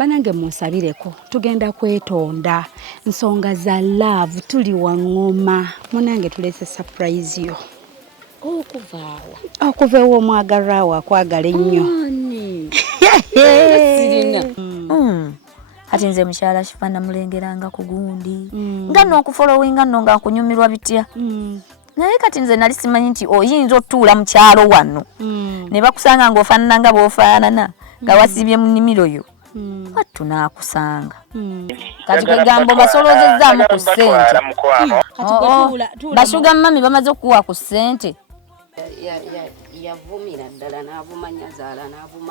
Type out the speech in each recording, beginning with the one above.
banange munsabireko tugenda kwetonda nsonga za love tuli wangoma munange tulese surprise yo okuva ewo mwagalwa wakwagala ennyo ati nze mukyala Shifah namulengeranga ku gundi nga n'okufollowinga nno nga nkunyumirwa bitya naye kati nze nali simanyi nti oyinza otuula mu kyalo wano ne bakusanga ng'ofaanana nga bw'ofaanana nga wasibye mu nnimiro yo wattu naakusanga kati kwegamba basolozezzaamu ku ssente bashuga mami bamaze okuwa ku ssente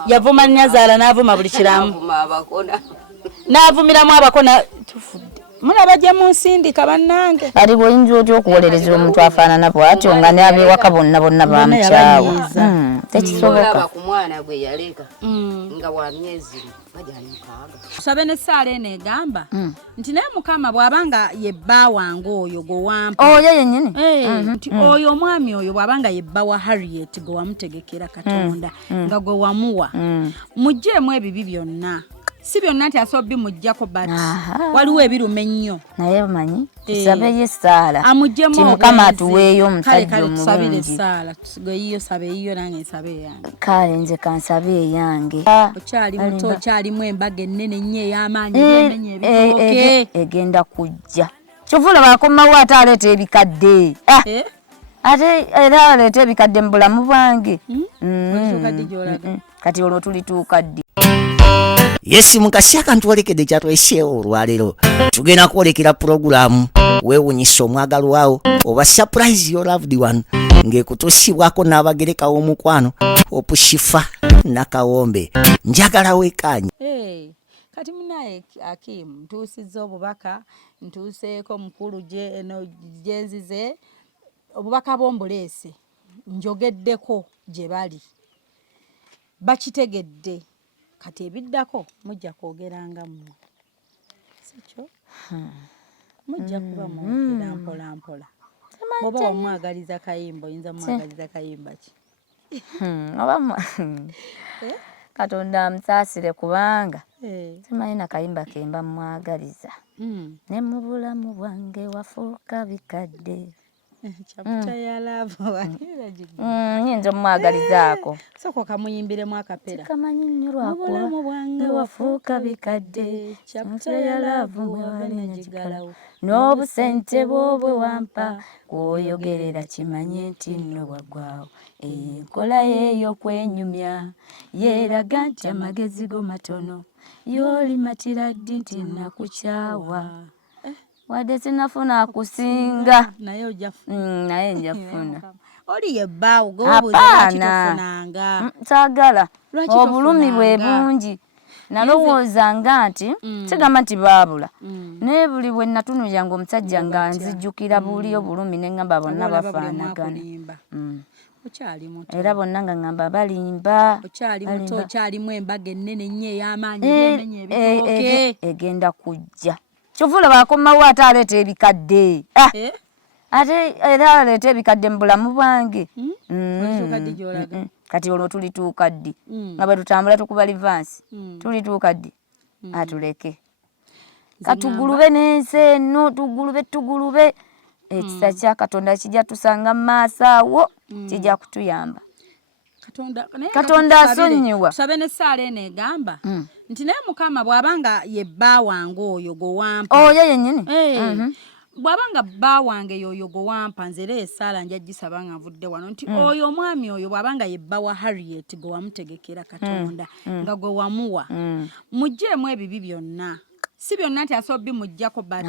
yavuma nnyazaala n'avuma buli kiramu n'avumiramu abakona mulaba gye munsindika bannange kati bw'oyinza otya okuwolereza omuntu afaanana bw'atyo nga n'abewaka bonna bamukyawa tekisoboka ku mwana gwe yaleka nga wa myezi tusabe n'essaala eno egamba nti naye mukama bw'abanga ye bba wange oyo gwe wampa oyo yennyini nti oyo omwami oyo bw'abanga ye bba wa Harriet gwe wamutegekera Katonda nga gwe wamuwa muggyemu ebibi byonna si byonna nti asobbi mujjako but waliwo ebiruma ennyo naye manyi tusabeyo essaala amugyemu ti mukama atuweeyo omusajja tusabire essaala tusigeyiyo sabe yiyo nange nsabe eyange kale nze kansabe eyange okyali muto okyalimu embaga ennene ennyo ey'amaanyi emenya ebitooke egenda kujja kyovula bakomawo ate aleeta ebikadde ate era aleeta ebikadde mu bulamu bwange kati olwo tulituuka ddi Yesi mukasi akantu olekedde kyatwesheewo olwaleero tugenda kwolekera puroguramu weewunyisa omwagalwawo oba surprise your loved one ng'ekutuusibwako n'abagereka w'omukwano opu Shifah nakawombe njagala weekanye kati munaye Akimu ntuusizza obubaka ntuuseeko mukulu gyenzize obubaka bw'ombuleesi njogeddeko gye bali bakitegedde kati ebiddako mujja kwogeranga mmwe sikyo mujja kuba mwogera mpola mpola oba wamwagaliza kayimba oyinza mwagaliza kayimba ki oba Katonda amusaasire kubanga simanyi na kayimba kemba mwagaliza ne mu bulamu bwange wafuuka bikadde chaputa ya love nyinza omwagalizaako soko kamuyimbiremu akapera kamanyi nnyo lwakula mu bwange wafuuka bikadde chaputa ya love mwewale n'obusente bwobwe wampa kwoyogerera kimanye nti nno waggwawo enkola yeeyo kwenyumya yeeraga nti amagezi go matono y'olimatira ddi nti nakukyawa wadde sinafuna akusinga naye naye njafuna oli ye bbaawo gobulakitofunanga saagala obulumi bwe bungi nalowoozanga nti sigamba nti baabula naye buli bwe natunuliranga omusajja nga nzijjukira buli obulumi ne ngamba bonna bafaanagana era bonna nga ngamba balimba okyali muto okyalimu embaga ennene ennyo ey'amaanyi emenya ebitooke egenda kujja kyovula bakomawo ate aleeta ebikadde ate era aleeta ebikadde mu bulamu bwange kati olwo tulituuka ddi nga bwe tutambula tukuba livansi tulituuka ddi atuleke katugulube n'ensi eno tugulube ekisa kya Katonda kijja tusanga mu maaso awo kijja kutuyamba Katonda asonyiwa tusabe n'essaala eno egamba nti naye mukama bw'abanga ye bba wange oyo gwe wampa oyo yennyini bw'abanga bba wange yoyo gwe wampa nze era essaala nja gisaba nga nvudde wano nti oyo omwami oyo bw'abanga ye bba wa Harriet gwe wamutegekera Katonda nga gwe wamuwa muggyemu ebibi byonna si byonna nti asobbi mujjako but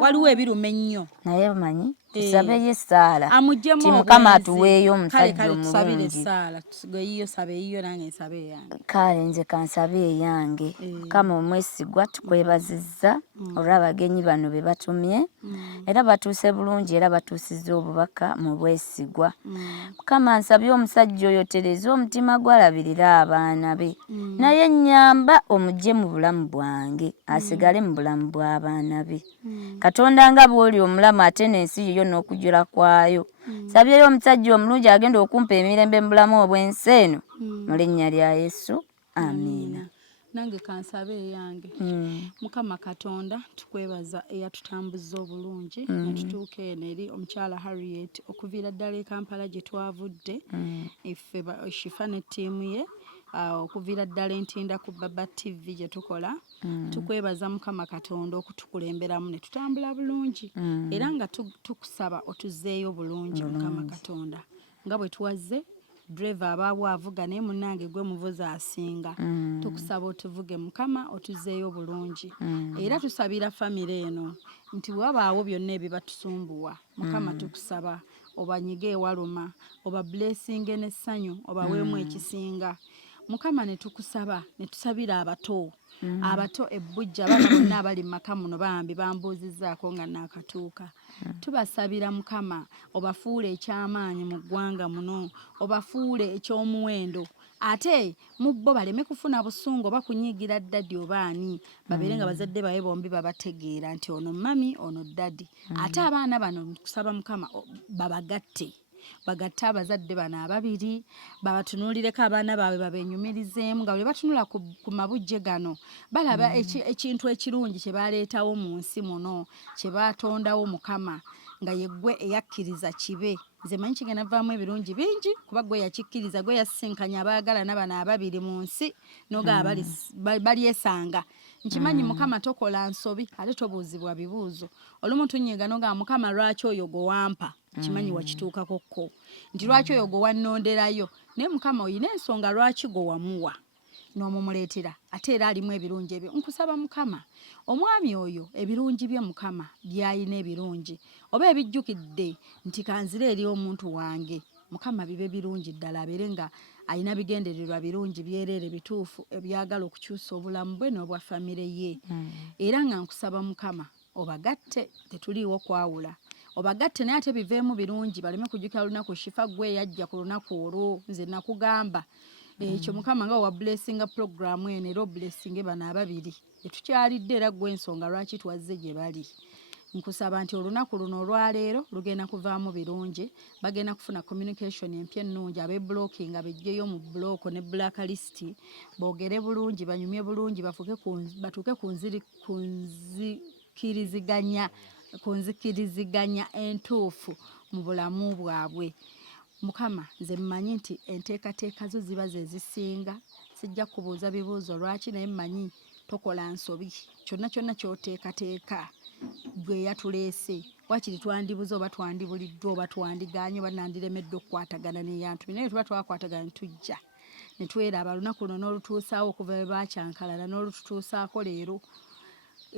waliwo ebiruma ennyo naye manyi tusabeyo essaala amugyemu ti mukama atuweeyo omusajja tusabire essaala tusigeyiyo sabe yiyo nange nsabe eyange kale nze kansabe eyange mukama omwesigwa tukwebazizza olw'abagenyi bano be batumye era batuuse bulungi era batuusizza obubaka mu bwesigwa mukama nsabye omusajja oyo tereza omutima gwalabirira abaana be naye nnyamba omugye mu bulamu bwange asigale mu bulamu bw'abaana be Katonda nga bw'oli omulamu ate n'ensi yiyo n'okujula kwayo sabyeyo omusajja omulungi agenda okumpa emirembe mu bulamu obw'ensi eno mu linnya lya Yesu amiina nange kansabe yange Mukama Katonda tukwebaza eyatutambuza obulungi netutuuka eno eri omukyala Harriet okuviira ddala e Kampala gye twavudde iffe Shifah ne ttiimu ye okuviira ddala entinda ku Baba TV gye tukola tukwebaza Mukama Katonda okutukulemberamu ne tutambula bulungi era nga tukusaba otuzzeeyo bulungi Mukama Katonda nga bwe tuwazze driver abaabwe avuga naye munnange gwe muvuzi asinga tukusaba otuvuge Mukama otuzzeeyo bulungi era tusabira famire eno nti wabaawo byonna ebibatusumbuwa Mukama tukusaba obanyige ewaluma oba blessing n'essanyu obaweemu ekisinga Mukama ne tukusaba ne tusabira abato ebbujja abaana bonna abali mu maka muno bambi bambuuzizzaako nga naakatuuka tubasabira Mukama obafuule ekyamaanyi mu ggwanga muno obafuule ekyomuwendo ate mu bo baleme kufuna busungu oba kunyiigira ddadi obaani babeere nga bazadde bawe bombi babategeera nti ono mami ono ddadi ate abaana bano kusaba Mukama babagatte bagatte abazadde bano ababiri babatunuulireko abaana baabwe babenyumirizeemu nga bwe batunula ku mabujje gano balaba ekintu ekirungi kye baleetawo mu nsi muno kye batondawo Mukama nga yeggwe eyakkiriza kibe nze manyi kigenda vaamu ebirungi bingi kuba gwe yakikkiriza gwe yasisinkanya abaagalana bano ababiri mu nsi noga balyesanga nkimanyi Mukama tokola nsobi ate tobuuzibwa bibuuzo olumu tunyiiga noga Mukama lwaki oyo gwe wampa kimanyi wakituukakokko nti lwaki oyo gwe wannonderayo naye Mukama oyina ensonga lwaki gwe wamuwa n'omumuleetera ate era alimu ebirungi ebyo nkusaba Mukama omwami oyo ebirungi bye Mukama byayina ebirungi oba ebijjukidde nti kanzire eri omuntu wange Mukama bibe birungi ddala abeere nga alina bigendererwa birungi byereere bituufu ebyagala okukyusa obulamu bwe n'obwa famire ye era nga nkusaba Mukama obagatte tetuliiwo kwawula obagatte naye ate biveemu birungi baleme kujjukira lunaku Shifah gwe yajja ku lunaku olwo nze nakugamba ekyo Mukama nga wa blessinga program eno era blessinge bano ababiri etukyalidde era gwe ensonga lwaki twazze gye bali nkusaba nti olunaku luno olwaleero lugenda kuvaamu birungi bagenda kufuna communication empya ennungi abeblocking abejjeyo mu block ne blacklist boogere bulungi banyumye bulungi batuuke kunzikiriziganya entuufu mu bulamu bwabwe Mukama nze mmanyi nti enteekateeka zo ziba ze zisinga sijja kubuuza bibuuzo lwaki naye mmanyi tokola nsobi kyonna ky'oteekateeka gwe yatuleese wakiri twandibuze oba twandibuliddwa oba twandiganye oba nandiremeddwe okukwatagana neyantu naye tuba twakwatagana netujja netweraba lunaku luno n'olutuusaawo okuva bwe bakyankalana n'olututuusaako leero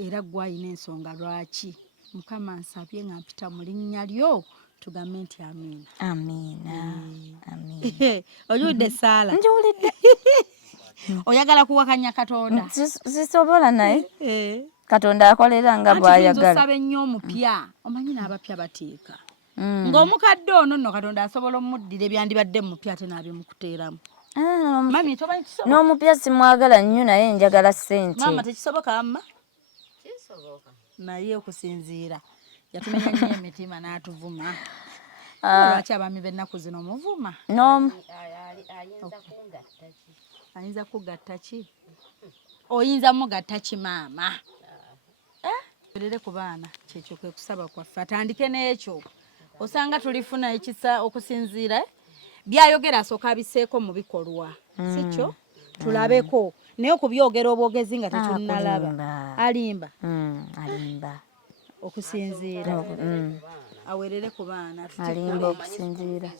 era gwayina ensonga lwaki Mukama nsabye nga mpita mu linnya lyo tugambe nti amiina amiina ojulidde Saala njiwulidde oyagala kuwakanya Katonda sisobola naye Katonda akolera nga bw'ayagala nsaba ennyo omupya omanyi n'abapya bateeka ng'omukadde ono nno Katonda asobola omuddira ebyandibadde mupya ate n'abyemukuteeramu mami tomanyi kisoboka n'omupya simwagala nnyo naye njagala ssente maama tekisoboka amma kisoboka naye okusinziira yatumenya nnyo emitima n'atuvuma lwaki abaami b'ennaku zino omuvuma ayinza kugatta ki oyinza mugatta ki maama erere ku baana kyekyo kwe kusaba kwaffe atandike n'ekyo osanga tulifuna ekisa okusinziira byayogera asooka abiseeko mu bikolwa sikyo tulabeko naye okubyogera obwogezi nga tetunnalaba alimba okusinziira awerere ku baana alimba okusinziira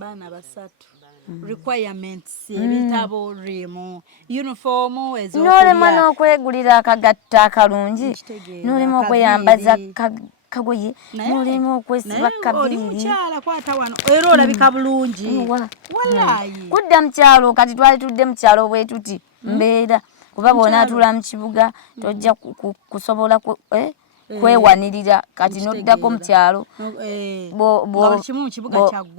baana basatu requirements ebitabo rimu uniform n'olema n'okwegulira akagatta akalungi n'olema okweyambaza kagoye n'olema okwesiba kaviiri mukyala kwata wano era olabika bulungi wallahi kudda mu kyalo kati twali tudde mu kyalo bwe tuti mbeera kuba bw'onaatula mu kibuga tojja kusobola kwewanirira kati n'oddako mu kyalo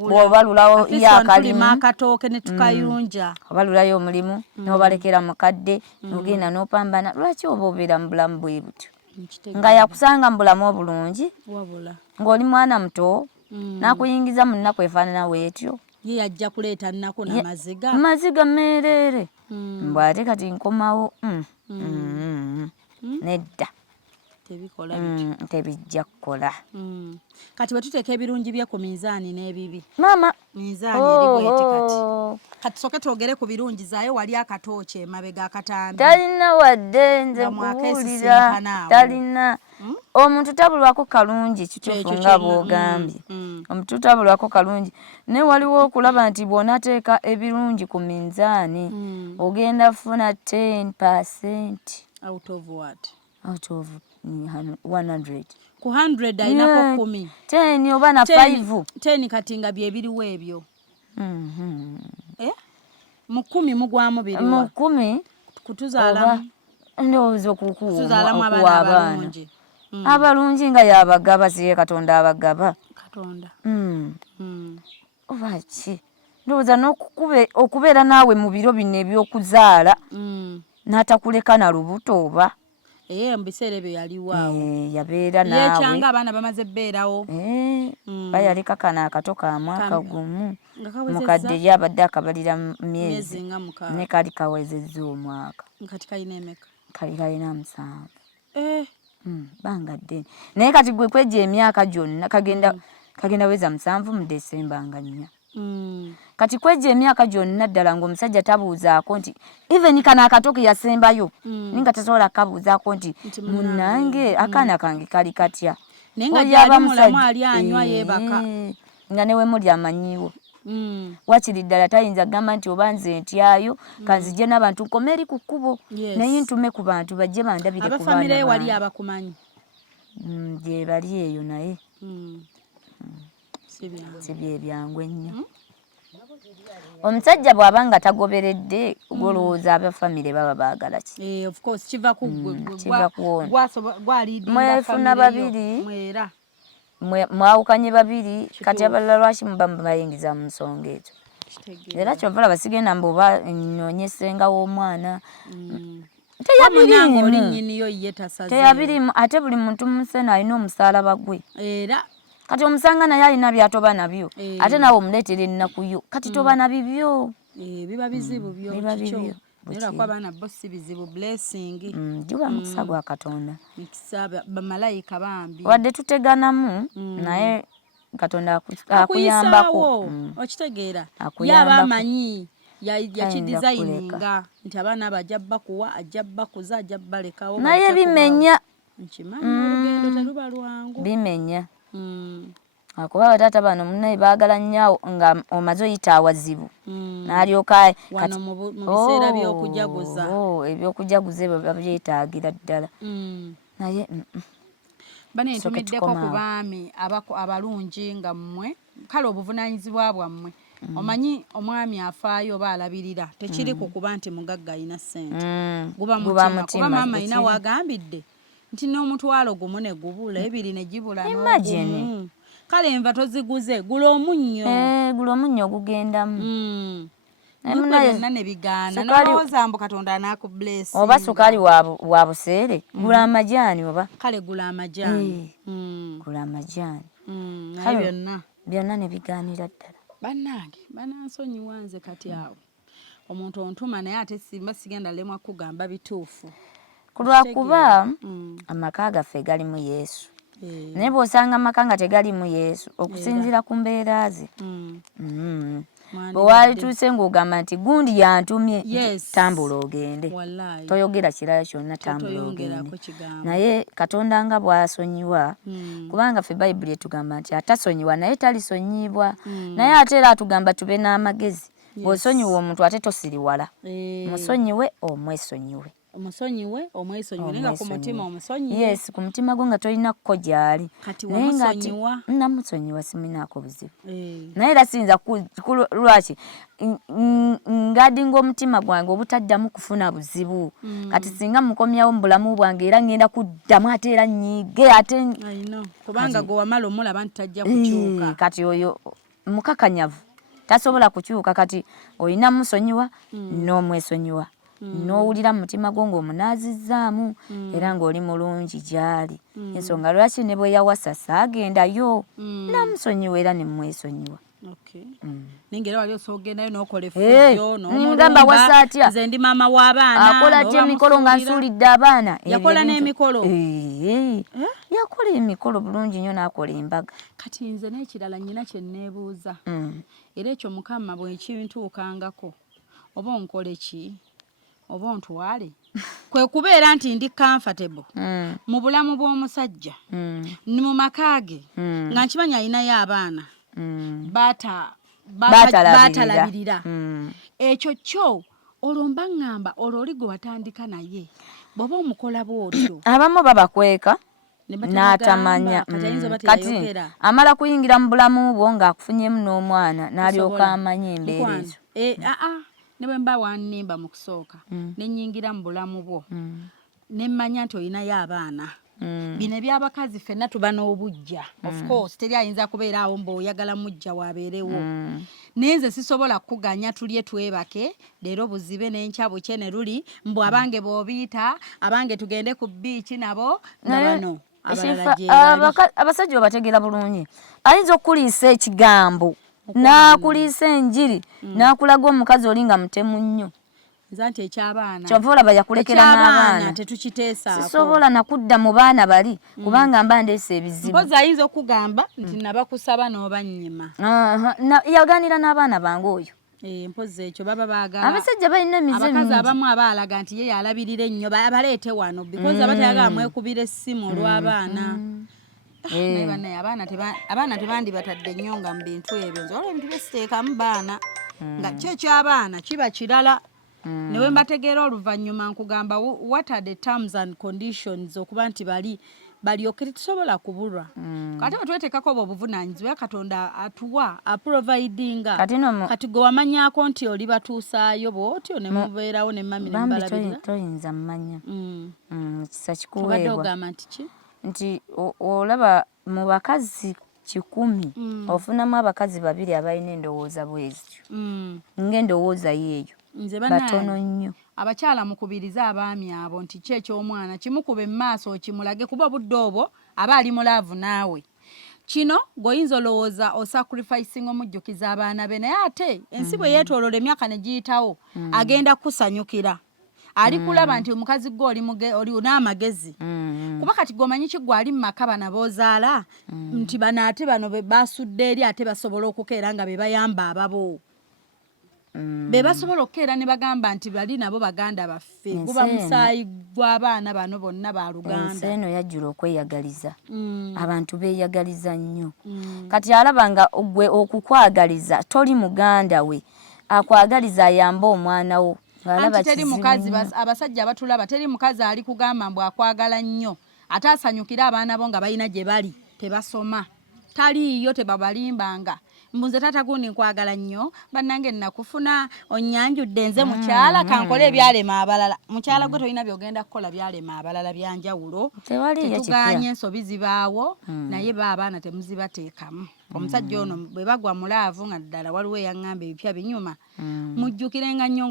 bw'obalulawo yakalimu akatooke ne tukayunja obalulayo omulimu n'obalekera mukadde n'ogenda n'opambana lwaki oba obeera mu bulamu bwe butyo nga yakusanga mu bulamu obulungi ng'oli mwana muto n'akuyingiza mu nnaku efaanana weetyo ye yajja kuleeta nnako n'amaziga maziga merere mbwate kati nkomawo nedda tebikola tebijja kukola kati bwe tuteeka ebirungi bye ku minzaani n'ebibi mama minzaani eri bweti kati soke twogere ku birungi zaayo wali akatooki emabega akatambi talina wadde nze nkubuulira talina omuntu tabulwako kalungi kituufu nga bw'ogambye omuntu tabulwako kalungi naye waliwo okulaba nti bw'onateeka ebirungi ku minzaani ogenda funa 10% out of what out of 100 ku 100 alinako 10 10 oba na 5 10 kati nga bye biriwo ebyo mu 10 mugwamu biriwa mu 10 kutuzaalamu ndowooza okukuwamu abaana abalungi nga yabagaba siye Katonda abagaba Katonda oba ki ndowooza okubeera naawe mu biro bino ebyokuzaala n'atakuleka na lubuto oba mu biseera ebyo yaliwaawo yabeera naawe yekyanga abaana bamaze bbeerawo bayaleka kano akato ka mwaka gumu mukadde ye abadde akabalira myezi ne kali kawezezza omwaka kati kalina emeka kalina 7 banga ddene naye kati gwe kwejja emyaka gyonna kagenda weza 7 mu Desemba nga 4 kati kwejja emyaka gyonna ddala ng'omusajja tabuuzaako nti even kana akatoke yasembayo ninga tasobola kabuuzaako nti munnange akaana kange kali katya naye nga gyali mulamu ali anywa yeebaka nga newe muli amanyiwo wakiri ddala tayinza gamba nti oba nze ntyayo kanzije n'abantu nkomeri ku kkubo naye ntume ku bantu bajje bandabire ku baana abafamire wali abakumanyi gye bali eyo naye si byebyangu ennyo omusajja bw'aba nga tagoberedde golowooza abafamire baba baagala ki of course kiva ku mwefuna babiri mwawukanye babiri kati abalala lwaki muba mubayingiza mu nsonga ezo era kyovala basigenda mboba nonyesenga w'omwana teyabirimu ate buli muntu musena alina omusaalaba gwe kati omusanga naye alina byatoba nabyo ate nawe omuleetera ennaku yo kati toba nabibyo biba bizibu byo kikyo era kwa bana bo si bizibu blessing juba mukisa gwa Katonda mukisa bamalayika bambi wadde tuteganamu naye Katonda akuyambako okitegeera yaba amanyi yakidesigninga nti abaana bajja bakuwa ajja bakuza ajja balekawo naye bimenya nkimanyi olugendo teruba lwangu bimenya akuba bataata bano munnaye baagala nnyo nga omaze oyita awazibu n'alyoka wano mu biseera by'okujaguza ebyokujaguza ebyo babyetaagira ddala naye bane ntumiddeko ku baami abalungi nga mmwe kale obuvunaanyizibwa bwammwe omanyi omwami afaayo oba alabirira tekiri ku kuba nti mugagga alina ssente guba mutima kuba maama alina wagambidde nti n'omutwalo gumu ne gubula ebiri ne gibula n'ogumu kale enva toziguze gula omunnyo ogugendamu byonna ne bigaana n'olowooza mbu Katonda anaakublessi oba sukaali wa buseere gula amajaani oba kale gula amajaani gula amajaani naye byonna ne bigaanira ddala bannange banansonyiwa nze kati awo omuntu ontuma naye ate simba sigenda lemwa kugamba bituufu ku lwakuba amaka gaffe galimu Yesu naye bw'osanga amaka nga tegalimu Yesu okusinziira ku mbeera ze bwe waalituuse ng'ogamba nti gundi yantumye tambula ogende toyogera kirala kyonna tambula ogende naye Katonda nga bw'asonyiwa kubanga ffe Bayibuli etugamba nti atasonyiwa naye talisonyibwa naye ate era atugamba tube n'amagezi bw'osonyiwa omuntu ate tosiriwala musonyiwe omwesonyiwe omusonyiwe omwesonyiwe nenga ku mutima omusonyiwe yes ku mutima gwo nga tolina kko gyali kati wamusonyiwa namusonyiwa siminaako buzibu naye era siyinza lwaki ngadinga omutima gwange obutaddamu kufuna buzibu kati singa mukomyawo mu bulamu bwange era ngenda kuddamu ate era nyiige ate kubanga gwe wamala omulaba nti tajja kukyuka kati oyo mukakanyavu tasobola kukyuka kati olina musonyiwa n'omwesonyiwa n'owulira mu mutima gwo ng'omunaazizaamu era ng'oli mulungi gy'ali ensonga lwaki ne bwe yawasa saagendayo namusonyiwa era ne mmwesonyiwa Okay. Ningera wali osogenda n'okola effujjo ngamba wasatya nze ndi mama w'abaana akola tya emikolo nga nsuulidde abaana yakola n'emikolo yakola emikolo bulungi nnyo n'akola embaga kati nze n'ekirala nnyina kye nneebuuza era ekyo mukama bwekintuukangako oba onkole ki oba ontwale kwe kubeera nti ndi comfortable mu bulamu bw'omusajja ni mu maka ge nga nkimanya alinayo abaana batalabirira ekyo kyo olwo mba ŋŋamba olwo oli gwe watandika naye bw'oba omukola bw'otyo abamu babakweka n'atamanya kati amala kuyingira mu bulamu bwo ng'akufunyemu n'omwana n'alyoka amanya embeera ezo ne bwe mba wannimba mu kusooka ne nnyingira mu bulamu bwo ne mmanya nti olinayo abaana bino ebyabakazi ffenna tuba n'obujja of course teri ayinza kubeera awo mb'oyagala mujja waabeerewo naye nze sisobola kukuganya tulye twebake leero buzibe n'enkya bukye ne luli mbw abange b'obiyita abange tugende ku biiki nabo nga bano abasajja babategeera bulungi ayinza okuliisa ekigambo n'akuliisa enjiri n'akulaga omukazi oli nga mutemu nnyo nti ekyabaana kyova olaba yakulekera n'abaana tetukiteesaako sisobola nakudda mu baana bali kubanga mba ndeesa ebizibu mpozi ayinza okugamba nti nabakusaba n'obannyima yaganira n'abaana bange oyo mpozi ekyo baba baagala abasajja balina emize mingi abakazi abamu abaalaga nti ye yalabirira ennyo abaleete wano because abatayagala mwekubira essimu olw'abaana naye bannaye abaana tebandibatadde nnyo nga mu bintu ebyo nze olwo ebintu byesiteekamu baana nga kyeky'abaana kiba kirala newe mbategeera oluvannyuma nkugamba what are the terms and conditions okuba nti balyoke tetusobola kubulwa kati batwetekako obwo obuvunaanyizibwa katonda atuwa aprovidinga kati gwe wamanyako nti oli batuusaayo bwotyo ne mubeerawo ne mami ne mubalabirira toyinza mmanya kisa kikuweebwa obadde ogamba nti ki nti olaba mu bakazi 100 ofunamu abakazi 2 abalina endowooza bwezityo ng'endowooza yeeyo nze batono nnyo abakyala mukubiriza abaami abo nti ky'ekyomwana kimukube mu maaso okimulage kuba obudde obwo aba ali mulaavu naawe kino g'oyinza olowooza osacrificing omujjukiza abaana be naye ate ensi bwe yeetooloola emyaka ne giyitawo agenda kusanyukira ali kulaba nti omukazi gwe oli n'amagezi kuba kati gwomanyi kiggwe ali mu maka bana b'ozaala nti bano ate bano basudde eri ate basobola okukeera nga be bayamba ababo be basobola okukeera ne bagamba nti bali nabo baganda baffe guba musaayi gw'abaana bano bonna ba Luganda ensi eno yajjula okweyagaliza abantu beeyagaliza nnyo kati alaba nga gwe okukwagaliza toli muganda we akwagaliza ayamba omwana wo anti teri mukazi abasajja abatulaba teri mukazi ali kugamba mbu akwagala nnyo ate asanyukira abaana bo nga balina gye bali tebasoma taliiyo tebabalimbanga mbunze tata gundi nkwagala nnyo bannange nakufuna onnyanjudde nze mukyala kankole ebyalema abalala mukyala gwe tolina byogenda kukola byalema abalala byanjawulo tetuganye ensobi zibaawo naye baabaana temuzibateekamu omusajja ono bwe bagwa mulaavu nga ddala waliwo eyaŋŋamba ebipya binyuma mujjukirenga nnyo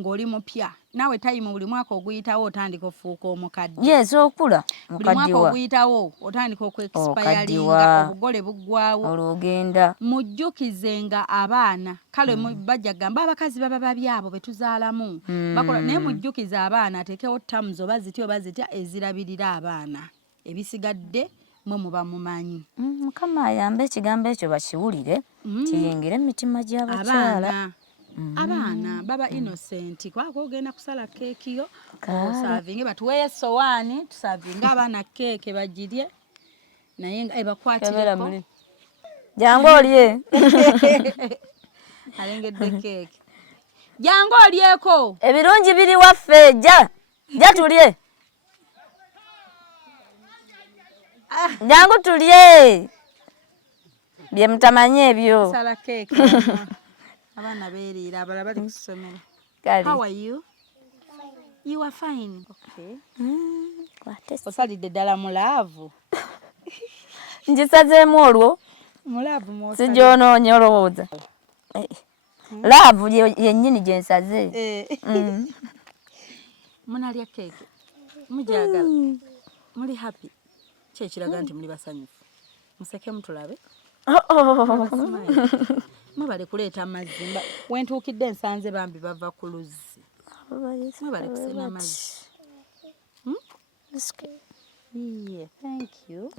ng'oli mupya naawe tayimu buli mwaka oguyitawo otandika ofuuka omukadde yes okula buli mwaka oguyitawo otandika okwexpiringa obugole buggwawo olwogenda mujjukizenga abaana kale bajja gamba abakazi baba babyabo betuzaalamu naye mujjukize abaana ateekewo tamuzi oba zitya ezirabirira abaana ebisigadde mwe muba mumanyi mukama ayambe ekigambo ekyo bakiwulire kiyingire emitima gy'abakyala abaana baba innocent kwako ogenda kusala keeki yo osavinge batuweeyo essowaani tusavinge abaana keeke bagirye naye ebakwatireko jangu olye alengedde keeke jangu olyeko ebirungi biri waffe jja tulye jangu tulye bye mutamanyi ebyo sala keeke abaana beeriira abalala bali ku ssomero how are you you are fine okay osalidde ddala mulaavu ngisazeemu olwo mulaavu sigyonoonya olowooza laavu yennyini gye nsaze munalya keeke mujagala muli happy kyekiraga nti muli basanyufu musekemu tulabe Mwebale kuleeta amazzi. Wentuukidde nsanze bambi bava ku luzzi. Mwebale kusena amazzi. Yeah, thank you.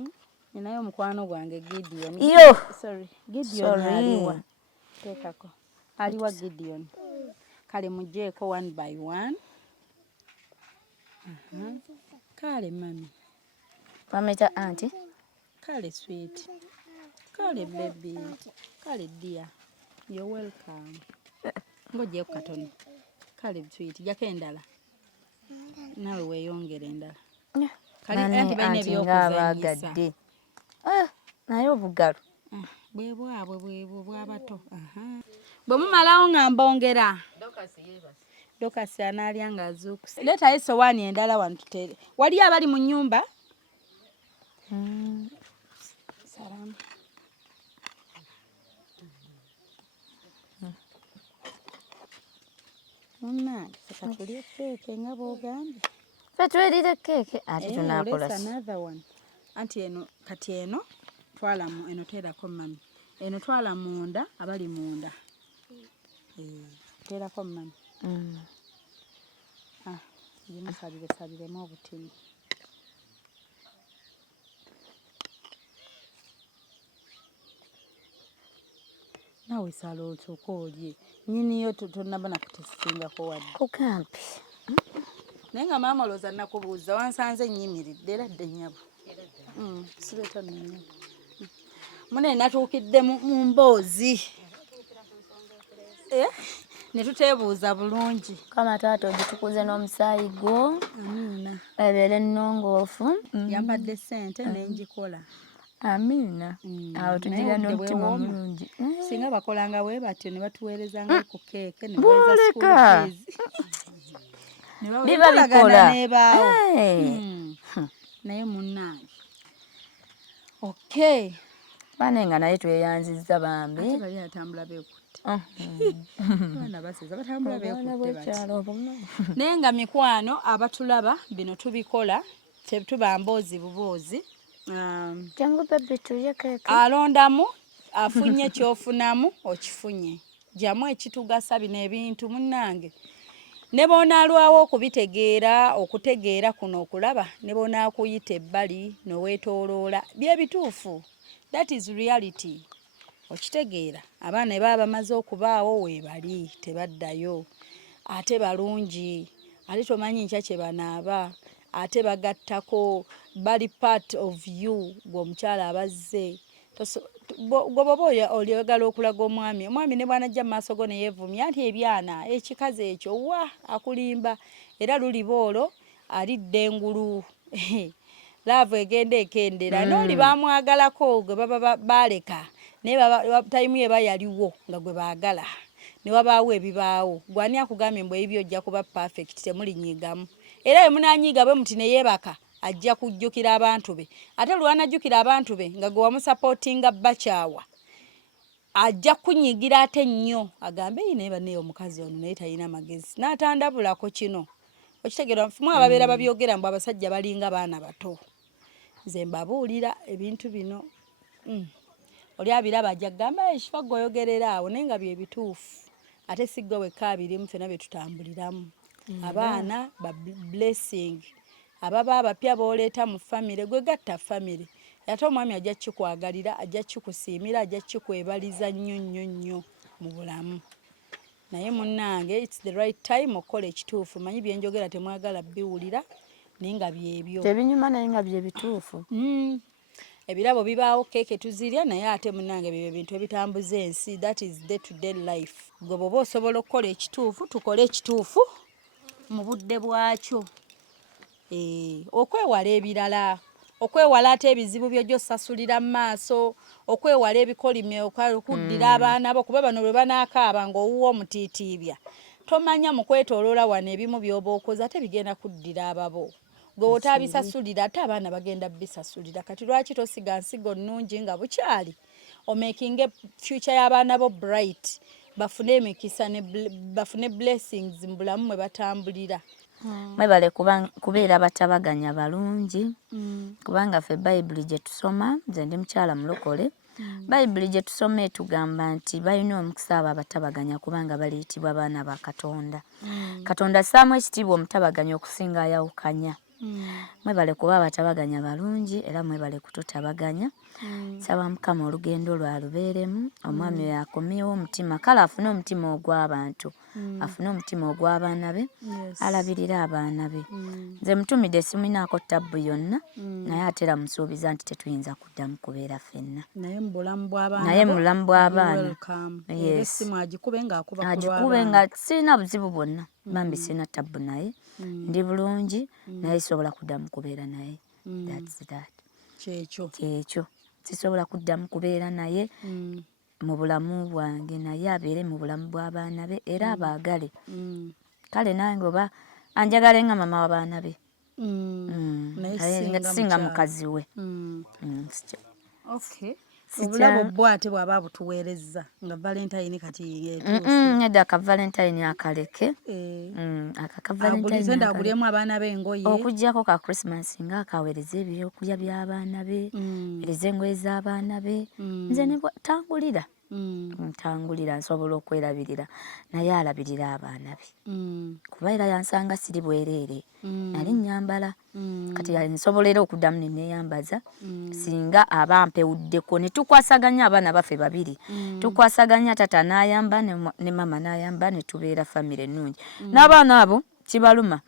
Ninayo mukwano gwange Gideon. Sorry. Gideon aliwa. Tekako. Aliwa Gideon. Kale mujeko one by one. Kale mami. Pameta auntie. Kale sweet. Kale baby. Kale dear. You're welcome. Ngoje katono. Kale sweet. Jake endala. Nawe weyongere endala. Kale anti bayine byokuzanyisa. Naye obugalo. Bwebwabwe bwabato. Bwe mumalawo ngamba ongera. Dokasi analya ng'azuukusa. Leetayo essowaani endala wano tutere. Waliyo abali mu nnyumba? Salama. Munnange, seka tulye keeke nga bw'ogambye. Ffe twelire keeke ate tunaakola ki? Another one. Anti eno kati eno twala mu eno teerako mami. Eno twala munda abali munda. Teerako mami. Gimusaliremu obutini. Nawe sala otuuka olye. Nnyiniyo tonnaba nakutesingako wadde. Kukampi. Naye nga maama olowooza nakubuuza wansanze nnyimiridde era dde nnyabo. Sireeta nnyabo. Mune natuukidde mu mboozi. Ne tuteebuuza bulungi. Kama taata ogitukuze n'omusaayi gwo. Amiina. Ebeere nnongoofu. Yampadde ssente ne ngikola. Amiina. Awo tugira n'omutima mulungi. Singa bakolanga bwe batyo ne batuweerezanga ku keeke ne baweza school fees. Biba bikola. Naye munnange. Okay. Banenga naye tweyanzizza bambi. Ate bali atambula beekutte. Baana baseza batambula beekutte bati. Naye nga mikwano abatulaba bino tubikola tetuba mboozi buboozi. Jangu bebe tulye keeke. Alondamu afunye kyofunamu okifunye. Jamu ekitugasa bino ebintu munnange. Ne boonaalwawo okutegeera kuno okulaba ne bonaakuyita ebbali noweetooloola bye bituufu. That is reality. Okitegeera abaana baba bamaze okubaawo weebali tebaddayo. Ate balungi. Ate tomanyi nkya kye banaaba. Ate bagattako bali part of you gw'omukyala abazze. Gobobo oyagala okulaga omwami ne bwanajja mu maaso go ne yeevumya nti ebyana ekikazi ekyo wa akulimba era luliba olwo alidde engulu. Laavu egenda ekendera n'oli baamwagalako gwe baba baaleka naye tayimu eba yaliwo nga gwe baagala ne wabaawo ebibaawo. Gwani akugambye mbu ebyo ojja kuba perfect temulinyigamu. Era bwe munaanyiga bwe muti ne yeebaka ajja kujjukira abantu be. Ate lwanajjukira abantu be nga gwe wamusapootinga bakyawa ajja kunyigira ate nnyo agambe naye banneyo omukazi ono naye talina magezi n'atandabulako kino. Okitegeera mwe ababeera babyogera mbu abasajja balinga baana bato. Nze mbabuulira ebintu bino. Oli abiraba ajja kugamba Shifah gwe oyogerera awo naye nga bye bituufu. Ate si gwe wekka abirimu ffenna bye tutambuliramu. Abaana ba blessing. Ababa abapya booleeta mu famire gwe gatta famire. Ate omwami ajja kikwagalira, ajja kikusiimira, ajja kikwebaliza nnyo mu bulamu. Naye munnange it's the right time okukola ekituufu. Manyi bye njogera temwagala biwulira naye nga byebyo. Tebinyuma naye nga bye bituufu. Ebirabo bibaawo keeke tuzirya naye ate munnange bye bintu ebitambuza ensi. That is day to day life. Gwe bw'oba osobola okukola ekituufu tukole ekituufu mu budde bwakyo. Okwewala ebirala. Okwewala ate ebizibu by'ojja osasulira mu maaso. Okwewala ebikolime okuddira abaana bo kuba bano bwe banaakaaba ng'owuwa omutiitiibya. Tomanya mu kwetooloola wano ebimu by'oba okoze ate bigenda kuddira ababo. Gwe otaabisasulira ate abaana bagenda bisasulira. Kati lwaki tosiga nsigo nnungi nga bukyali? Omakinge future y'abaana bo bright. Bafune emikisa ne bafune blessings mu bulamu mwe batambulira. Mwebale kubeera batabaganya balungi. Kubanga ffe Bayibuli gye tusoma nze ndi mukyala mulokole. Bayibuli gye tusoma etugamba nti balina omukisa abo abatabaganya kubanga baliyitibwa baana ba Katonda. Katonda assaamu ekitiibwa omutabaganya okusinga ayawukanya. Mwebale kuba abatabaganya balungi era mwebale kututabaganya. Nsaba Mukama olugendo lwalubeeremu, omwami oyo akomyewo omutima kale afune omutima ogw'abantu, afune omutima ogw'abaana be, alabirira abaana be. Nze mutumidde simunaako ttabbu yonna naye ate era musuubiza nti tetuyinza kuddamu kubeera ffenna. Naye mu bulamu bw'abaana esimu agikube nga sirina buzibu bwonna, bambi sirina ttabbu naye ndi bulungi naye sobola kuddamu kubeera naye. Kyekyo sisobola kuddamu kubeera naye mu bulamu bwange, naye abeere mu bulamu bw'abaana be era abaagale. Kale nange oba anjagale nga mama w'abaana be singa mukazi we. Obulabo bwo ate bw'aba butuweerezza nga Valentine kati nedda aka Valentine akaleke. Agulemu abaana be engoye okuggyako ka Christmas nga akaweereza ebyokulya by'abaana be, weereza engoye z'abaana be. Nze ne ntangulira nsobola okwerabirira naye alabirira abaana be kuba era yansanga siri bwereere nali nyambala kati nsobola era okuddamu ne neeyambaza singa aba mpewuddeko ne tukwasaganya abaana baffe babiri tukwasaganya tata n'ayamba ne mama n'ayamba ne tubeera famire ennungi. N'abaana abo kibaluma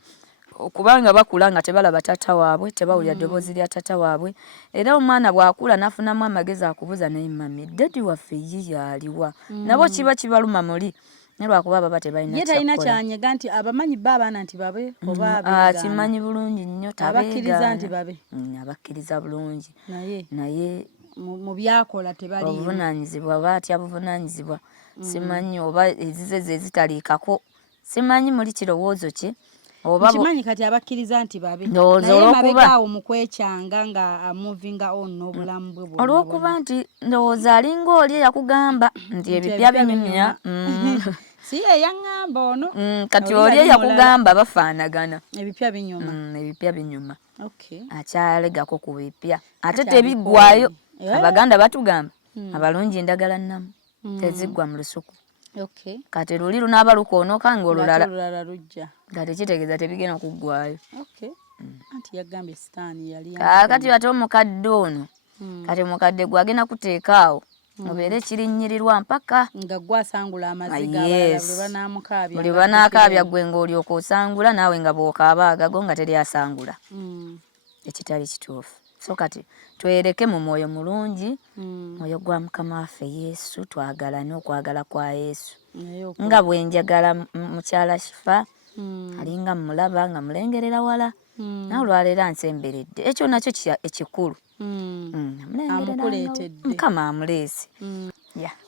okubanga bakula nga tebalaba tata waabwe, tebawulira ddoboozi lya tata waabwe, era omwana bw'akula n'afunamu amagezi akubuuza naye mami daddi waffe ye yaliwa, nabo kiba kibaluma muli naye lwakuba baba tebalina kyakola. Ye talina kyanyega nti abamanyi bba abaana nti babe oba kimanyi bulungi nnyo abakkiriza nti babe abakkiriza bulungi naye mu byakola tebali obuvunaanyizibwa batya buvunaanyizibwa simanyi oba ezize ze zitaliikako simanyi muli kirowoozo kye. Kimanyi kati abakkiriza nti babe naye mabegaawo mu kwekyanga nga amuvinga on n'obulamu bwe bwonna. Olw'okuba nti ndowooza alinga oli eyakugamba nti ebipya binyumya. Si eyaŋŋamba ono kati oli eyakugamba bafaanagana. Ebipya binyuma. Ebipya binyuma. Akyalegako ku bipya ate tebiggwayo. Abaganda batugamba abalungi endagala nnamu teziggwa mu lusuku. Kati luli lunaaba lukoonoka ng'olulala lujja nga tekitegeeza tebigenda kuggwayo. Anti yagambye sitaani yali kati ate omukadde ono kati omukadde gwe agenda kuteekaawo mubeere ekirinyirirwa mpaka nga gwe asangula amaziga buli banaakaabya gwe ng'olyoka osangula naawe nga bw'okaabagago nga teri asangula ekitali kituufu. So kati twereke mu mwoyo mulungi, mwoyo gwa Mukama waffe Yesu, twagalane okwagala kwa Yesu. Nga bwe njagala mukyala Shifah alinga mulaba nga mulengerera wala nawe olwaleero ansemberedde, ekyo nakyo ekikulu. Amukuleetedde Mukama amuleese.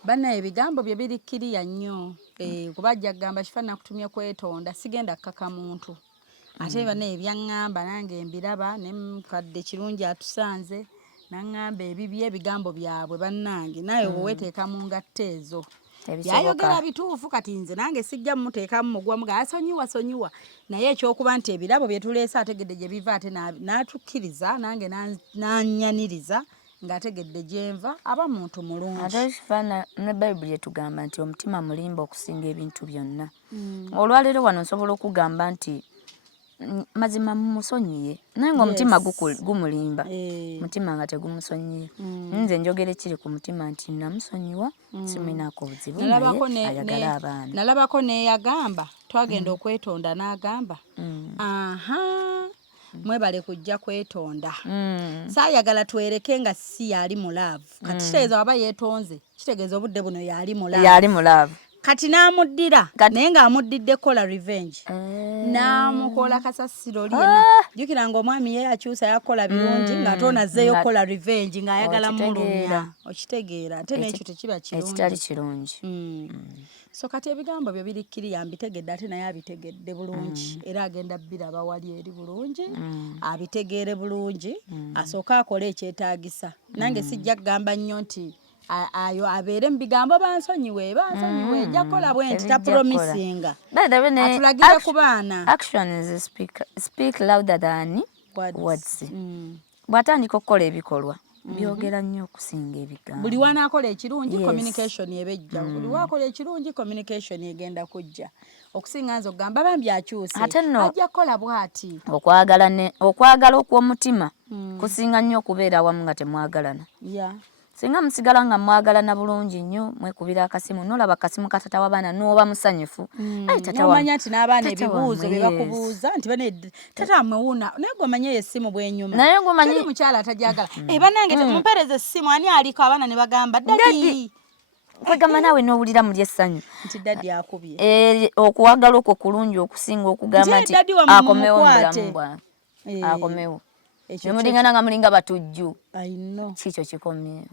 Bannaye ebigambo bye birikkiriya nnyo kuba ajja kugamba Shifah nakutumye kwetonda sigenda kkaka muntu. Ate bannaye ebyaŋŋamba nange mbiraba ne mukadde kirungi atusanze naŋŋamba ebibye ebigambo byabwe bannange naye weweteeka mu ngatta ezo yayogera bituufu. Kati nze nange sijja mumuteekamu mugwamu ga asonyiwa naye ekyokuba nti ebirabo bye tuleese ategedde gye biva ate n'atukkiriza nange n'annyaniriza ng'ategedde gye nva aba muntu mulungi. Ate Shifah ne Bayibuli etugamba nti omutima mulimba okusinga ebintu byonna. Olwaleero wano nsobola okugamba nti mazima mumusonyiye naye ng'omutima gumulimba mutima nga tegumusonyiye. Nze njogera ekiri ku mutima nti namusonyiwa simunaako obuzibu naye ayagala abaana. Nalabako n'eyagamba twagenda okwetonda n'agamba mwebale kujja kwetonda saayagala twereke nga si yali mulaavu. Kati kitegeeza waba yeetonze kitegeeza obudde buno yali mulaavu. Kati n'amuddira naye ng'amuddidde kola revenge n'amukola kasasiro lyena. Jjukira ng'omwami ye akyusa yakola birungi ng'ate onazzeeyo kola revenge ng'ayagala mulumya. Okitegeera ate n'ekyo tekiba kirungi. Ekitali kirungi. So kati ebigambo byo birikkiriya mbitegedde ate naye abitegedde bulungi era agenda biraba wali eri bulungi abitegeere bulungi asooke akole ekyetaagisa. Nange sijja kugamba nnyo nti ayo abeere mu bigambo bansonyiwe ejja kukola bwe nti tapromisinga atulagire ku baana. Actions speak louder than words. Bw'atandika okukola ebikolwa byogera nnyo okusinga ebigambo. Buli wanaakola ekirungi communication ebejja. Buli wakola ekirungi communication egenda kujja. Okusinga nzo gamba bambi akyuse. Ajja kola bwati. Okwagala okw'omutima kusinga nnyo okubeera awamu nga temwagalana. Singa musigala nga mwagalana bulungi nnyo mwekubira akasimu nolaba akasimu ka tata w'abaana n'oba musanyufu. Nomanya nti n'abaana ebibuuzo bye bakubuuza nti bane tata wammwe wuuna naye gw'omanye essimu bw'enyuma. Naye gw'omanye teri mukyala atajagala. Bannange mumpeereza essimu ani aliko abaana ne bagamba dadi. Kwegamba naawe n'owulira muli essanyu. Nti dadi akubye. Okuwagala okwo kulungi okusinga okugamba nti akomewo mu bulamu bwange. Akomewo. Nemulingana nga mulinga batujju. Kikyo kikomyewo.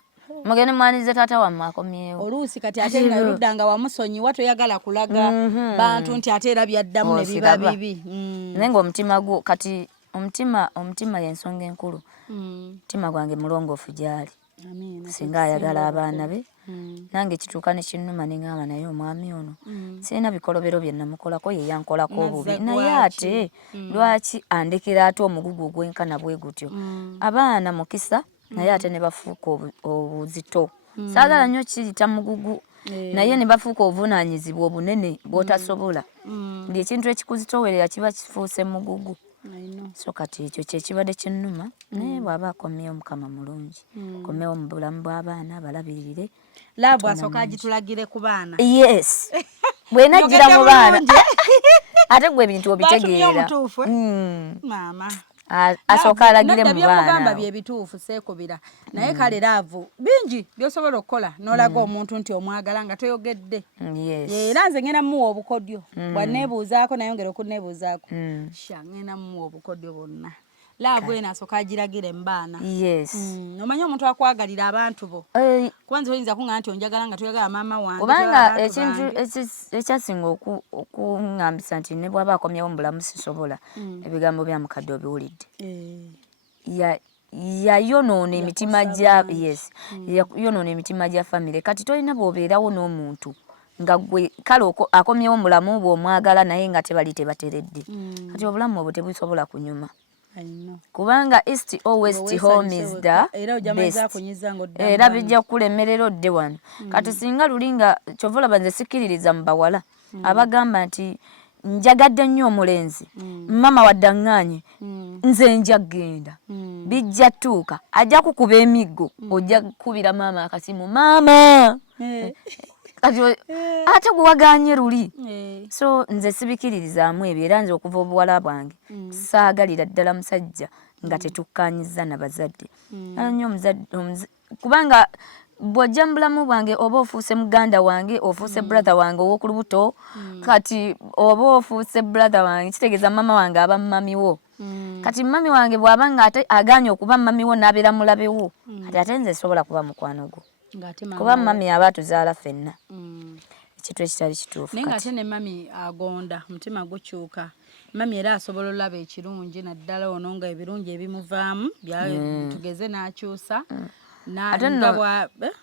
Mugende mwanize tata wammwe akomyewo. Oluusi kati ate nga oludda wamusonyiwa toyagala kulaga bantu nti ate era byaddamu ne biba bibi. Naye ng'omutima gwo kati omutima y'ensonga enkulu. Omutima gwange mulongoofu gy'ali. Singa ayagala abaana be. Nange kituuka ne kinnuma ne ngamba naye omwami ono sirina bikolobero bye namukolako ye yankolako obubi. Naye ate lwaki andekera ate omugugu ogwenkana bwe gutyo. Abaana mukisa naye ate ne bafuuka obuzito. Saagala nnyo kiyita mugugu naye ne bafuuka obuvunaanyizibwa obunene bw'otasobola. Buli ekintu ekikuzitowerera kiba kifuuse mugugu. So kati ekyo kyekibadde kinnuma naye bw'aba akomyewo Mukama mulungi. Akomyewo mu bulamu bw'abaana balabirire. Laavu asooka agitulagire ku baana. Yes. Bw'enajjira mu baana. Ate gwe ebintu obitegeera. Maama. Asooka alagire mu baana. Byamugamba bye bituufu seekubira. Naye kale Laavu bingi by'osobola okukola n'olaga omuntu nti omwagala nga toyogedde. Era nze ngenda muwa obukodyo. Bwanneebuuzaako nayongera okunneebuuzaako. Ngenda muwa obukodyo bonna. Laavu eno asooka agiragire mu baana. Omanyi omuntu akwagalira abantu bo. Kwanza oyinza kuŋŋamba nti onjagala nga toyagala maama wange. Kubanga ekintu ekyasinga okuŋŋambisa nti ne bw'aba akomyewo mu bulamu sisobola ebigambo bya mukadde obiwulidde. Yayonoona emitima gya yayonoona emitima gya famire. Kati tolina bw'obeerawo n'omuntu nga gwe kale akomyewo mu bulamu bw'omwagala naye nga tebali tebateredde. Kati obulamu obwo tebusobola kunyuma. Kubanga east or west home is the best. Era bijja kukulemerera odde wano. Kati singa lulinga kyova olaba nze sikkiririza mu bawala abagamba nti njagadde nnyo omulenzi mama waddaŋŋaanye nze nja genda bijja tuuka ajja kukuba emiggo ojja kukubira maama akasimu maama ate guwaganye luli. So nze sibikiririzaamu ebyo era nze okuva obuwala bwange saagalira ddala musajja nga tetukkaanyiza na bazadde. Nnyo kubanga bw'ojja mu bulamu bwange oba ofuuse muganda wange ofuuse brother wange ow'oku lubuto kati oba ofuuse brother wange kitegeeza mama wange aba mamiwo. Kati mami wange bw'aba nga ate agaanye okuba mamiwo n'abeera mulabewo kati ate nze sobola kuba mukwano gwo. Kuba mami aba tuzaala ffenna. Ekintu ekitali kituufu. Naye ng'ate ne mami agonda mutima gukyuka. Mami era asobola olaba ekirungi naddala ono nga ebirungi ebimuvaamu tugeze n'akyusa. Ate nno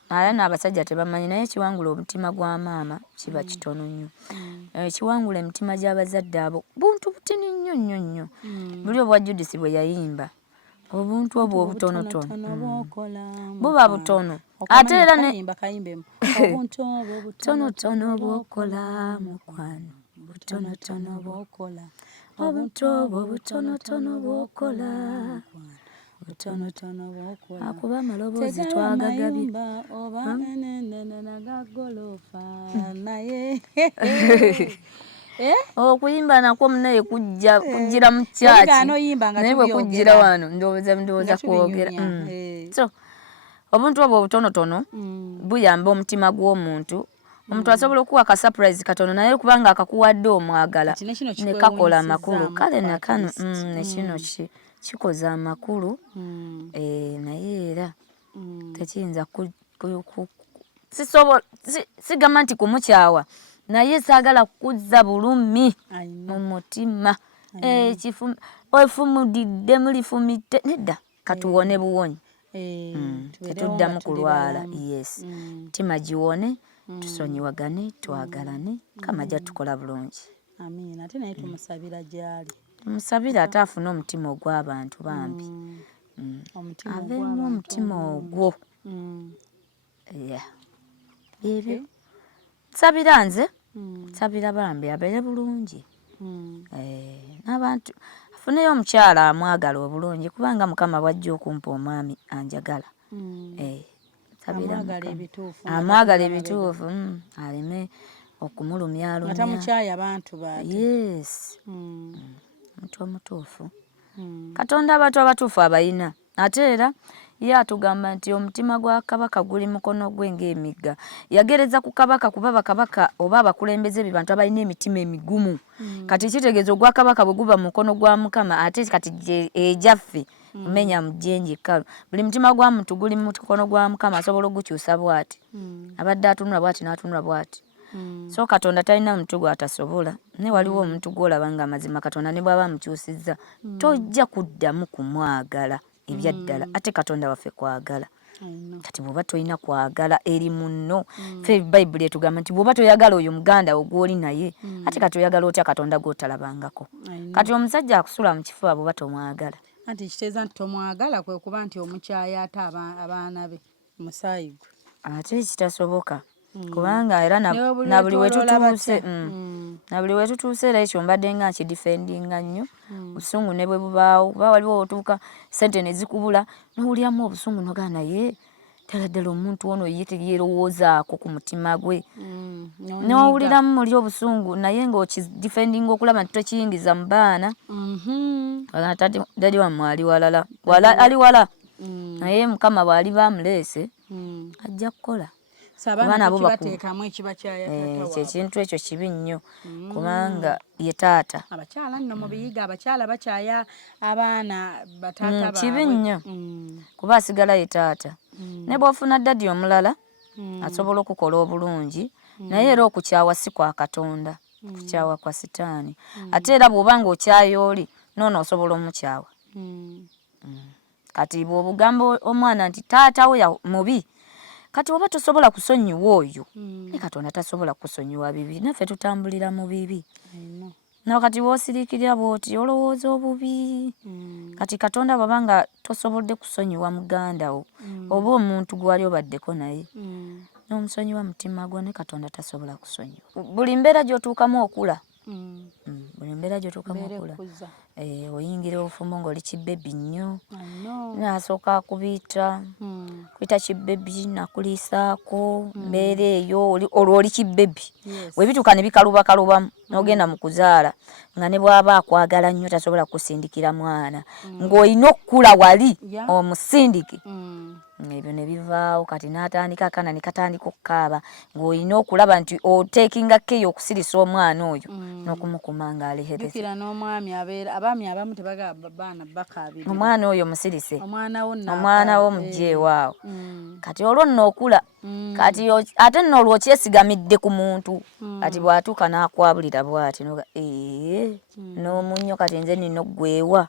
ate n'abasajja tebamanyi naye ekiwangula omutima gwa maama kiba kitono nnyo. Ekiwangula emitima gy'abazadde abo buntu butini nnyo nnyo nnyo. Buli obwa Judisi bwe yayimba obuntu obwo obutonotono buba butono ate era butonotono bw'okola mukwano butonotono bw'okola obuntu obwo butonotono bw'okola butonotono bw'okola akuba amaloboozi twagagabye oba nagagolofa naye okuyimba nakwo munaye kujjira mu kyaki naye bwe kujjira wano ndowooza kwogera. So obuntu obwo obutonotono buyamba omutima gw'omuntu. Omuntu asobola okuwa aka surprise katono naye kubanga akakuwadde omwagala ne kakola amakulu. Kale nakano nekino kikoze amakulu naye era tekiyinza sigamba nti kumukyawa naye saagala kuzza bulumi mu mutima. Efumudidde mulifumidde nedda katuwone buwonyi tetuddamu kulwala. Yes mutima giwone tusonyiwagane twagalane Kama ajja tukola bulungi. Amiina. Ate naye tumusabira gy'ali. Tumusabira ate afune omutima ogw'abantu bambi aveemu omutima ogwo. Ebyo nsabira nze nsabira bambi abeere bulungi, n'abantu afuneyo omukyala amwagala obulungi kubanga Mukama bw'ajja okumpa omwami anjagala. Amwagala ebituufu, aleme okumulumyalumya. Atamukyaya abantu baate. Yes. Omuntu omutuufu. Katonda abantu abatuufu abayina. Ate era ye atugamba nti omutima gwa kabaka guli mukono gwe ng'emigga. Yagereza ku kabaka kuba bakabaka oba abakulembeze bantu abalina emitima emigumu. Kati kitegeeza ogwa kabaka bwe guba mukono gwa Mukama ate kati ejaffe umenya mujenje kalo. Buli mutima gwa muntu guli mukono gwa Mukama asobola okukyusa bwati. Abadde atunula bwati n'atunula bwati. So Katonda talina muntu gw'atasobola. Ne waliwo omuntu gw'olaba nga amazima Katonda ne bw'aba amukyusizza tojja kuddamu kumwagala ebyaddala. Ate Katonda waffe kwagala. Kati bw'oba tolina kwagala eri munno, ffe Bayibuli etugamba nti bw'oba toyagala oyo muganda wo gw'oli naye ate kati oyagala otya Katonda gw'otalabangako. Kati omusajja akusula mu kifuba bw'oba tomwagala. Anti kiteeza nti tomwagala kwe kuba nti omukyaya ate abaana be musaayi gwe. Ate kitasoboka. Kubanga era na buli wetutuuse na buli wetutuuse era ekyo mbadde nga nkidifendinga nnyo. Obusungu ne bwe bubaawo kuba waliwo otuuka ssente ne zikubula n'owuliramu obusungu n'ogamba naye ddala omuntu ono ye yerowoozaako ku mutima gwe. N'owuliramu muli obusungu naye ng'okidifendinga okulaba nti tokiyingiza mu baana. Dadi wammwe ali walala ali wala naye Mukama bw'ali bamuleese ajja kukola. Ekintu ekyo kibi nnyo kubanga ye taata. Abakyala nno mu biyiga abakyala bakyaya abaana bataata baabwe. Kibi nnyo kuba asigala ye taata. Ne bw'ofuna ddadi omulala asobola okukola obulungi naye era okukyawa si kwa Katonda, okukyawa kwa Sitaani. Ate era bw'oba ng'okyaye oli noono osobola omukyawa. Kati bw'obugamba omwana nti taata we mubi kati oba tosobola kusonyiwa oyo ne Katonda tasobola kusonyiwa bibi. Naffe tutambulira mu bibi. Nakati bw'osiriikirira bw'oti olowooza obubi. Kati Katonda bw'aba nga tosobodde kusonyiwa muganda wo oba omuntu gwali obaddeko naye n'omusonyiwa mutima gwo ne Katonda tasobola kusonyiwa. Buli mbeera gy'otuukamu okula. Buli mbeera gy'otuukamu okula. Oyingira obufumbo ng'oli kibbebi nnyo. N'asooka akubiyita kuyita kibbebi nakuliisaako mbeera eyo olwo oli kibbebi. Bwe bituuka ne bikalubamu n'ogenda mu kuzaala nga ne bw'aba akwagala nnyo tasobola kusindikira mwana ng'olina okukula wali omusindike. Ebyo ne bivaawo kati n'atandika akana ne katandika okukaaba ng'olina okulaba nti oteekinga keyo okusirisa omwana oyo n'okumukuma ng'alehereza. Jjukira n'omwami abaami abamu tebagaba baana bakaabirira. Omwana oyo musirise. Omwana wo mujje ewaawo. Kati olwo nno okula. Kati ate nno olwo okyesigamidde ku muntu. Kati bw'atuuka n'akwabulira bw'ati n'omunnyo kati nze nina oggwewa.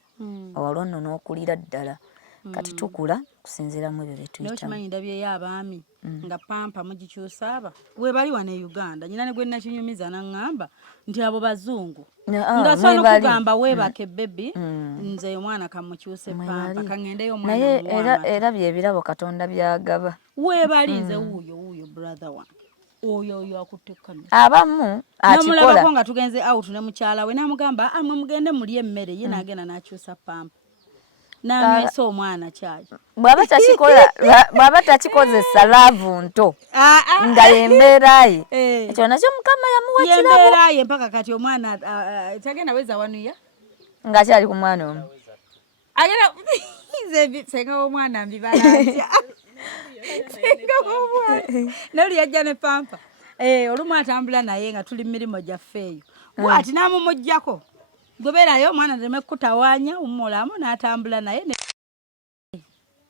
Olwo nno n'okulira ddala. Kati tukula kusinziira mu ebyo bye tuyitamu. N'okimanyi ndabyeyo abaami nga pampa mugikyusa aba we bali wano e Uganda nyina ne gwe nakinyumiza n'aŋŋamba nti abo bazungu nga so n'okugamba weebake bebi nze omwana kamukyuse pampa kaŋŋendeyo omwana naye era byebirabo Katonda byagaba. Weebali nze wuuyo brother wange oyo akutte kamera abamu akikola namulabako nga tugenze out ne mukyala we n'amugamba amwe mugende mulye emmere ye n'agenda n'akyusa pampa. Namwesa omwana kyayo bw'aba takikozesa laavu nto nga yembeera ye ekyo nakyo Mukama yamuwa kirabo yembeera ye mpaka kati omwana tagenda weza wanuya nga kyali ku mwana omu agenda senga w'omwana mbibalantya senga w'omwana noli yajja ne pampa olumu atambula naye nga tuli mirimo gyaffe eyo bw'ati n'amumuggyako gobeerayo omwana deme kutawaanya umulamu n'atambula naye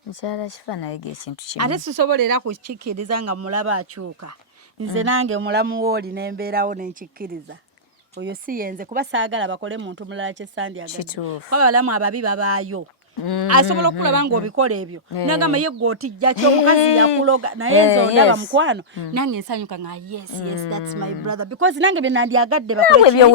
mukyala Shifah naye ekintu kimu ate sisobolera kukikkiriza nga mulaba akyuka nze nange omulamu wooli n'embeerawo n'enkikkiriza oyo si yenze kuba saagala bakole muntu mulala kye sandyagadde kuba abalamu ababi babaayo asobola okulaba ng'obikola ebyo nagamba ye gw'otijja ky'omukazi yakuloga naye nze ondaba mukwano nange nsanyuka nga yes that's my brother because nange bye nandyagadde bankolera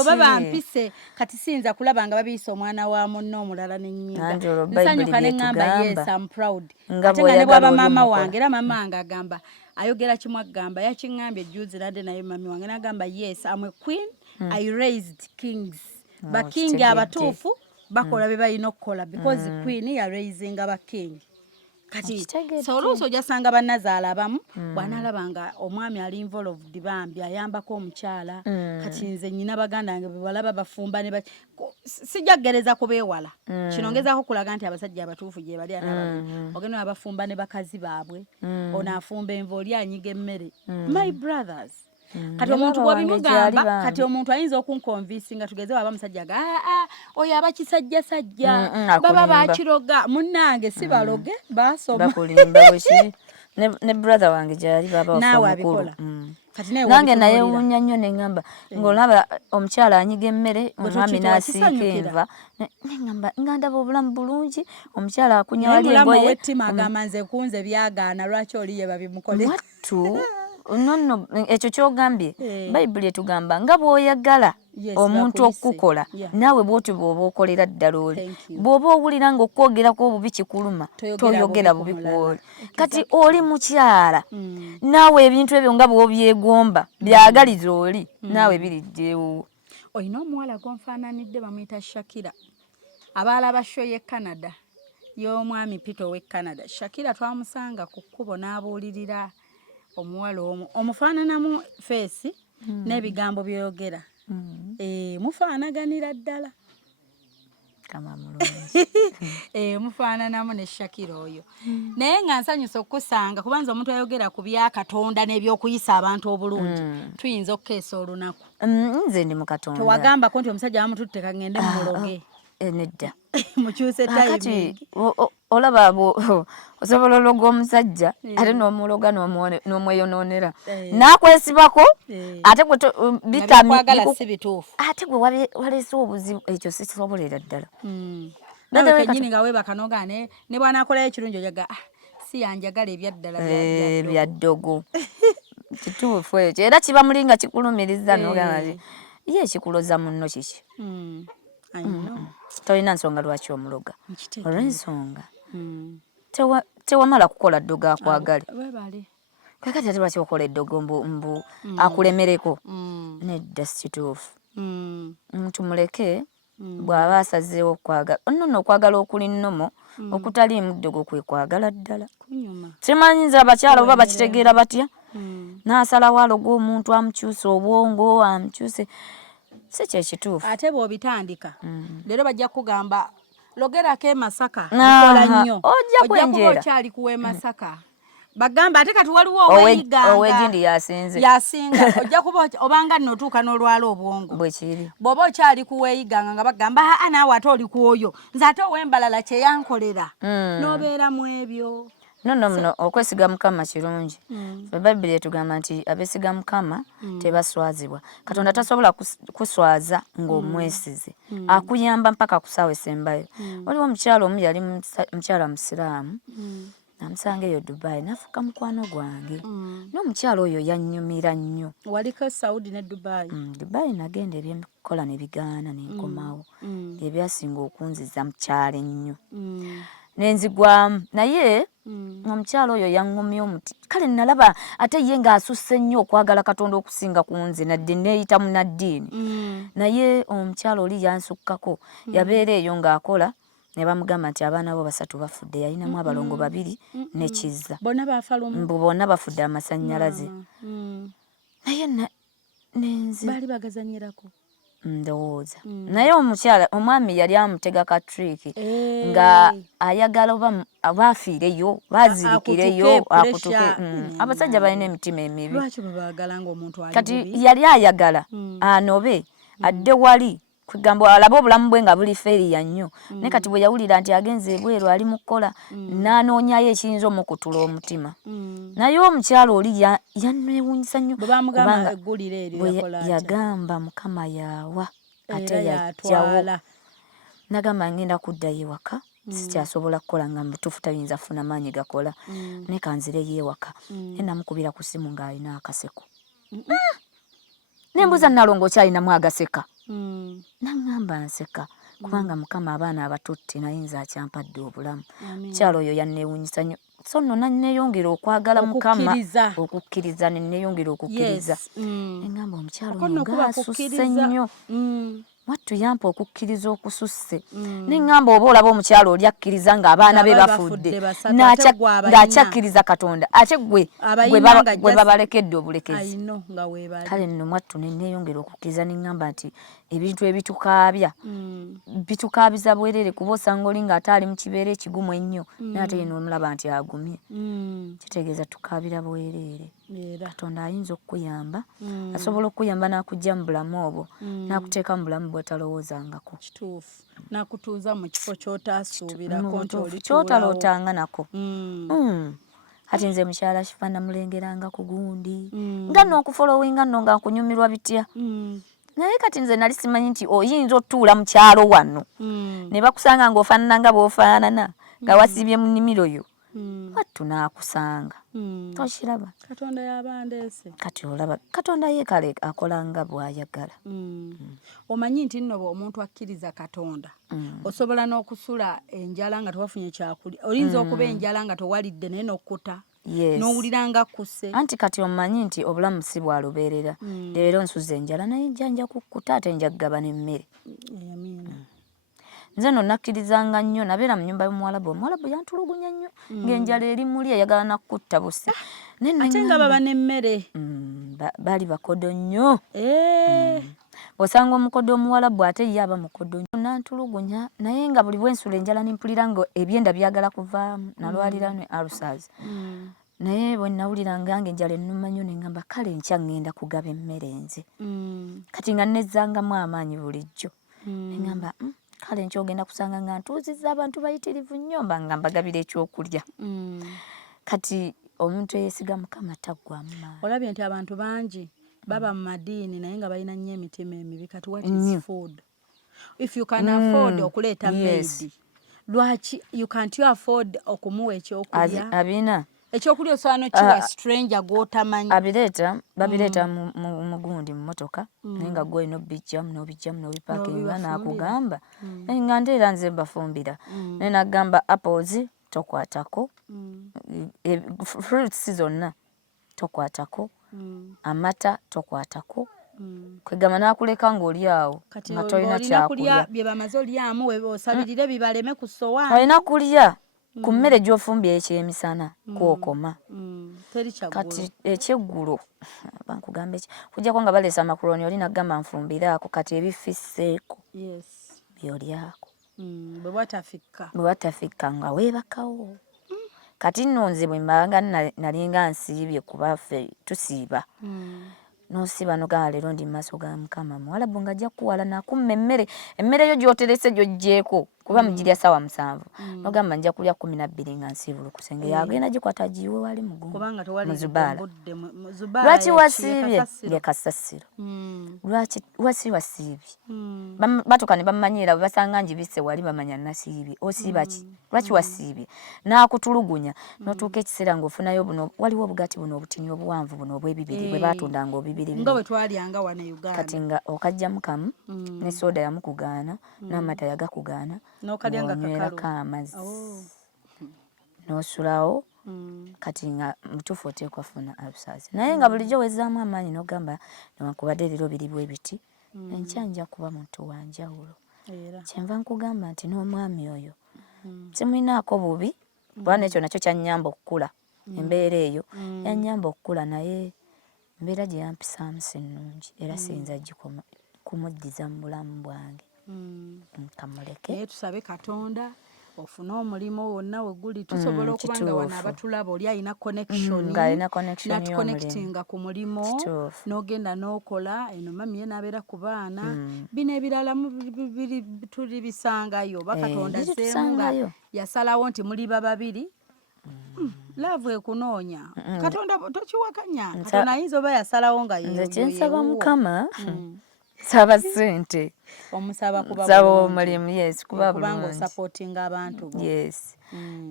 oba bampise kati siyinza kulaba nga babiyisa omwana wa munno omulala n'ennyiga nsanyuka ne ŋŋamba yes I'm proud ate nga ne bw'aba maama wange era maama wange agamba ayogera kimu agamba yakiŋŋambye ejjuzi nadde naye mami wange n'agamba yes I'm a queen I raised kings bakingi abatuufu bakola be balina okukola because queen ya raising abakingi kati so oluusi ojasanga bannazaala abamu bw'anaalabanga omwami ali involved bambi ayambako omukyala kati nze nnyina baganda bange bwe balaba bafumba ne sijja kugereza kubeewala kino ngezaako kulaga nti abasajja abatuufu gye bali ate ababi ogenda abafumba ne bakazi baabwe ono afumba enva oli anyiga emmere my brothers kati omuntu bw'abimugamba kati omuntu ayinza okunkonvinsinga tugeze waba musajja ga oyo abakisajja sajja baba bakiroga munnange si baloge basoma bakulimba bweki ne brother wange gyali baba mukulu nange naye wunya nnyo ne ŋŋamba ng'olaba omukyala anyiga emmere omwami n'asiika enva nga ndaba obulamu bulungi omukyala akunya wali engoye wettima agamba nze kunze byagaana lwaki oli ye babimukolera nonno ekyo kyogambye bayibuli etugamba nga bw'oyagala omuntu okukola naawe bw'oti bw'oba okolera ddala oli bw'oba owulira ng'okwogerako obubi kikuluma toyogera bubi kwoli kati oli mukyala naawe ebintu ebyo nga bw'obyegomba byagaliza oli naawe birijjeewo olina omuwala gonfaananidde bamuyita Shakira abaala basho ye Canada y'omwami Peter ow'e Canada Shakira twamusanga ku kkubo n'abuulirira omuwala omu omufaananamu feesi n'ebigambo by'oyogera mufaanaganira ddala mufaananamu ne Shakira oyo naye nga nsanyusa okukusanga kubanza omuntu ayogera ku bya Katonda n'ebyokuyisa abantu obulungi tuyinza okukeesa olunaku nze ndi mu Katonda tewagambako nti omusajja wamututte kangende mumuloge nedda mukyuse timing olaba osobola ologa omusajja ate n'omuloga n'omweyononera n'akwesibako ate ate gwe waleese obuzibu ekyo sisobolera ddala nawe kenyini nga weebaka nogane ne bw'anaakolayo ekirungi ojaga si yanjagala ebyaddala byaddogo kituufu ekyo era kiba muli nga kikulumiriza nogamba ye ekikuloza munno kiki tolina nsonga lwaki omuloga olw'ensonga tewamala kukola ddogo akwagale kakati ate lwaki okola eddogo mbu akulemereko nedda si kituufu omuntu muleke bw'aba asazeewo okwagala nnono okwagala okuli nnomo okutaliimu ddogo kwe kwagala ddala simanyi nze abakyala oba bakitegeera batya n'asalawo aloga omuntu amukyuse obwongo amukyuse si kyekituufu ate bw'obitandika leero bajja kugamba logerako e Masaka bikola nnyo ojja kuba okyali kuwa Masaka bagamba ate kati waliwo owegindi yasinga ojja kuba obanga nno otuuka n'olwala obwongo bwekiri bw'oba okyali kuweeyiganga nga bagamba naawe ate oli kwoyo nze ate ow'embalala kyeyankolera n'obeera mu ebyo nno okwesiga Mukama kirungi Bayibuli etugamba nti abeesiga Mukama tebaswazibwa Katonda tasobola kuswaza ng'omwesize akuyamba mpaka ku ssaawa esembayo waliwo omukyala omu yali mukyala musiraamu namusanga eyo Dubai nafuuka mukwano gwange n'omukyala oyo yannyumira nnyo waliko Saudi ne Dubai Dubai nagenda ebyenkola ne bigaana nenkomawo ebyasinga okunziza mukyala ennyo nenzigwamu naye omukyala oyo yaŋŋumya omuti kale nalaba ate ye ng'asusse nnyo okwagala Katonda okusinga ku nze nadde neeyita munaddiini naye omukyala oli yansukkako yabeera eyo ng'akola ne bamugamba nti abaana bo 3 bafudde yalinamu abalongo 2 n'ekizza bonna bafudde amasannyalaze naye nenze baali bagazanyirako ndowooza naye omukyala omwami yali amutega ka trick nga ayagala oba afiireyo bazirikireyo akutuke abasajja balina emitima emibi kati yali ayagala anobe adde wali kugamba alaba obulamu bwe nga buli feeriya nnyo naye kati bwe yawulira nti agenze ebweru ali mu kukola n'anoonyayo ekiyinza omukutula omutima naye omukyala oli yanneewuunyisa nnyo kubanga yagamba Mukama yaawa ate yajjawo nagamba ngenda kuddayo ewaka sikyasobola kukola nga mutuufu tayinza funa maanyi gakola ne kanzireyo ewaka ne namukubira ku ssimu ng'alina akaseko nembuuza Nalongo kyalinamu agaseka naŋŋamba nseka kubanga Mukama abaana abatutte naye nze akyampadde obulamu mukyalo oyo yanneewunyisa nnyo so nno nanneeyongera okwagala Mukama okukkiriza nenneeyongera okukkiriza neŋŋamba omukyalo ono ngaasusse nnyo wattu yampa okukkiriza okususse neŋŋamba oba olaba omukyalo oli akkiriza ng'abaana be bafudde ng'akyakkiriza Katonda ate gwe babalekedde obulekezi kale nno mwattu nenneeyongera okukkiriza neŋŋamba nti ebintu ebitukaabya bitukaabiza bwerere kuba osanga oli ng'ate ali mu kibeera ekigumu ennyo naye ate yena omulaba nti agumye kitegeeza tukaabira bwerere Katonda ayinza okukuyamba asobola okukuyamba n'akujja mu bulamu obwo n'akuteeka mu bulamu bw'otalowoozangako kituufu n'akutuuza mu kifo ky'otaasuubirako nti oli ky'otalootanga nako kati nze mukyala Shifah namulengeranga ku gundi nga n'okufolowinga nno nga nkunyumirwa bitya naye kati nze nali simanyi nti oyinza otuula mu kyalo wano ne bakusanga ng'ofaanana nga bw'ofaanana nga wasiibye mu nnimiro yo wattu n'akusanga tokiraba Katonda yabandeese kati olaba Katonda ye kale akola nga bw'ayagala omanyi nti nno omuntu akkiriza Katonda osobola n'okusula enjala nga tewafunye kyakulya oyinza okuba enjala nga towalidde naye n'okkuta n'owulira nga kusse anti kati omanyi nti obulamu si bwa lubeerera leero nsuza enjala naye nja kukkuta ate nja kugaba n'emmere nze no nakkirizanga nnyo nabeera mu nnyumba y'omuwalabu yantulugunya nnyo ng'enjala eri muli ayagala nakutta busi ate nga baba n'emmere baali bakodo nnyo osanga omukodo omuwalabu ate ye aba mukodo nnyo nantulugunya naye nga buli bwensula enjala nimpulira nga ebyenda byagala kuvaamu nalwalira ne ulcers naye bwe nawuliranga enjala ennuma nnyo neŋŋamba kale nkya ŋŋenda kugaba emmere nze kati nga nezzangamu amaanyi bulijjo neŋŋamba kale nkyogenda kusanga nga ntuuzizza abantu bayitirivu nnyo nga mbagabira ekyokulya kati omuntu eyeesiga Mukama taggwamu maanyi olabye nti abantu bangi baba mu madiini naye nga balina nnyo emitima emibi kati what is food if you can afford okuleeta maidi lwaki you can't afford okumuwa ekyokulya abina ekyokulya osobola nokiwa stranger gw'otamanyi babireeta mu gundi mu motoka naye nga gwe n'obijjamu n'obipakinga n'akugamba nga nte era nze mbafumbira naye n'agamba apples tokwatako fruits zonna tokwatako amata tokwatako kwegamba n'akuleka ng'oli awo nga tolina kyakulya bye bamaze olyamu osabirire bibaleme ku sowaani olina kulya ku mmere gy'ofumbye ekyemisana kwokoma kati ekyeggulo bankugamba eki kujjako nga baleesa makuroni oli nagamba nfumbiraako kati ebifisseeko byolyako bwe watafikka nga weebakawo kati nno nze bwe mbanga nalinga nsiibye kuba ffe tusiiba n'osiiba nogamba leero ndi mu maaso ga Mukama muwalabu ng'ajja kukuwala nakumma emmere yo gy'oterese gy'oggyeko kuba mugirya ssaawa 7 nogamba nja kulya 12 nga nsiibulukuse ng'agenda gikwata giwe wali muzubaala lwaki wasiibye ye kasasiro lwaki wasiibye batuka ne bammanyiira bwe basanga njibisse wali bamanya nasiibye osiiba ki lwaki wasiibye n'akutulugunya n'otuuka ekiseera ng'ofunayo buno waliwo obugati buno obutini obuwanvu buno obw'ebibiri bwe baatundanga obubiri nga bwe twalyanga wano Uganda kati nga okajjamu kamu ne soda yamukugaana n'amata yagakugaana n'onywerako amazzi n'osulawo kati nga mutuufu oteekwa funa ulcers naye nga bulijjo wezzaamu amaanyi n'ogamba newankubadde leero biri bwe biti enkya nja kuba muntu wa njawulo kyenva nkugamba nti n'omwami oyo simulinaako bubi kuba nekyo nakyo kyannyamba okukula embeera eyo yannyamba okukula naye embeera gye yampisaamu si nnungi era siyinza kumuddiza mu bulamu bwange kamuleke naye tusabe Katonda ofune omulimu wonna weguli tusobola okuba nga wano abatulaba oli alina connection ku mulimu n'ogenda n'okola eno mami ye n'abeera ku baana bino ebirala tuli bisangayo oba Katonda zeemu nga yasalawo nti muli babiri laavu ekunoonya Katonda tokiwakanya Katonda ayinza oba yasalawo nga nze kyensaba Mukama saba ssente omusaba kuba sabo mulimu yes kuba kubanga supporting abantu bo yes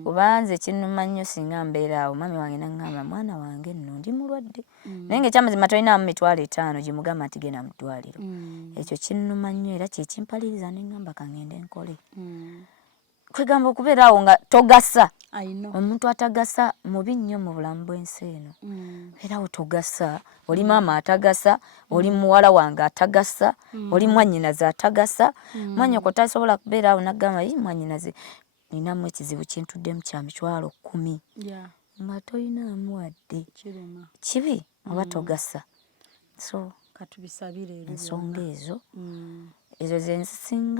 kubanze kinuma nnyo singa mbeera awo mami wange nangamba mwana wange nno ndi mulwadde naye ng'ekyamazima tolinamu mitwalo 5 gimugamba nti genda mu ddwaliro ekyo kinuma nnyo era kyekimpaliriza nengamba kangende nkole kwegamba okubeera awo nga togasa omuntu atagasa mubi nnyo mu bulamu bw'ensi eno era awo togasa oli maama atagasa oli muwala wange atagasa oli mwannyinaze atagasa mwannyoko tasobola kubeera awo naggamba mwannyinaze ninamu ekizibu kintuddemu kya mitwalo 10 nga tolinaamu wadde kibi oba togasa so katubisabire ensonga ezo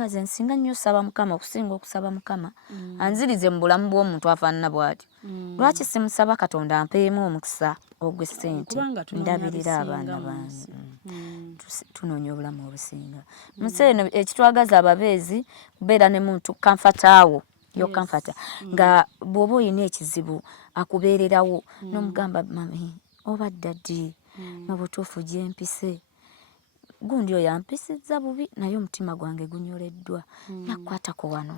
zensinga nnyo saba mukama okusinga okusaba mukama anzirize mu bulamu bw'omuntu afaanana bw'atyo lwaki simusaba katonda ampeemu omukisa ogw'essente ndabirira abaana bange tunoonya obulamu obusinga musi eno ekitwagaza ababeezi kubeera ne muntu kamfataawo yo kamfata nga bw'oba olina ekizibu akubeererawo n'omugamba mami obadda ddi mu butuufu gyempise gundi oyo yampisizza bubi naye omutima gwange gunyoleddwa nakwatako wano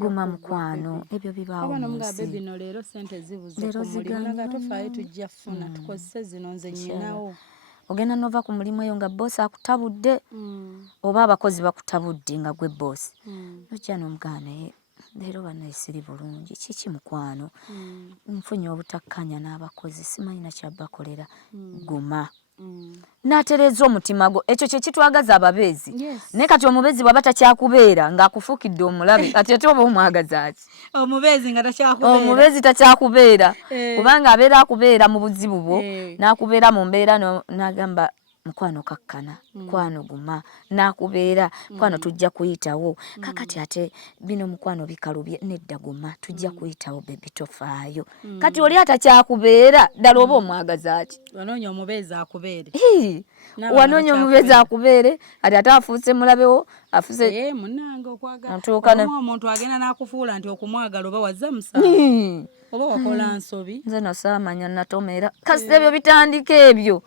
guma mukwano ebyo bibaawo munsi bino leero sente zibuze ku mulimu nagatofaayo tujja funa tukozese zino nze nnyinawo ogenda nova ku mulimu eyo nga boosi akutabudde oba abakozi bakutabudde nga gwe boosi nojja n'omugana naye leero banayisiri bulungi kiki mukwano nfunye obutakkanya n'abakozi simanyi na kyabbakolera guma n'atereeza omutima gwo ekyo kye kitwagaza ababeezi naye kati omubeezi bw'aba takyakubeera ng'akufukidde omulabe kati ate oba omwagaza ki omubeezi takyakubeera kubanga abeera akubeera mu buzibu bwo n'akubeera mu mbeera n'agamba mukwano kakkana mukwano guma n'akubeera mukwano tujja kuyitawo kakati ate bino mukwano bikalubye nedda guma tujja kuyitawo bebi tofaayo kati oli atakyakubeera ddala oba omwagaza ki wanoonya omubeezi akubeere wanoonya omubeezi akubeere kati ate afuuse mulabewo afuuse munange okwagala omuntu agenda n'akufuula nti okumwagala oba wazza musanvu oba wakola nsobi nze nosaamanya natomera kasi ebyo bitandika ebyo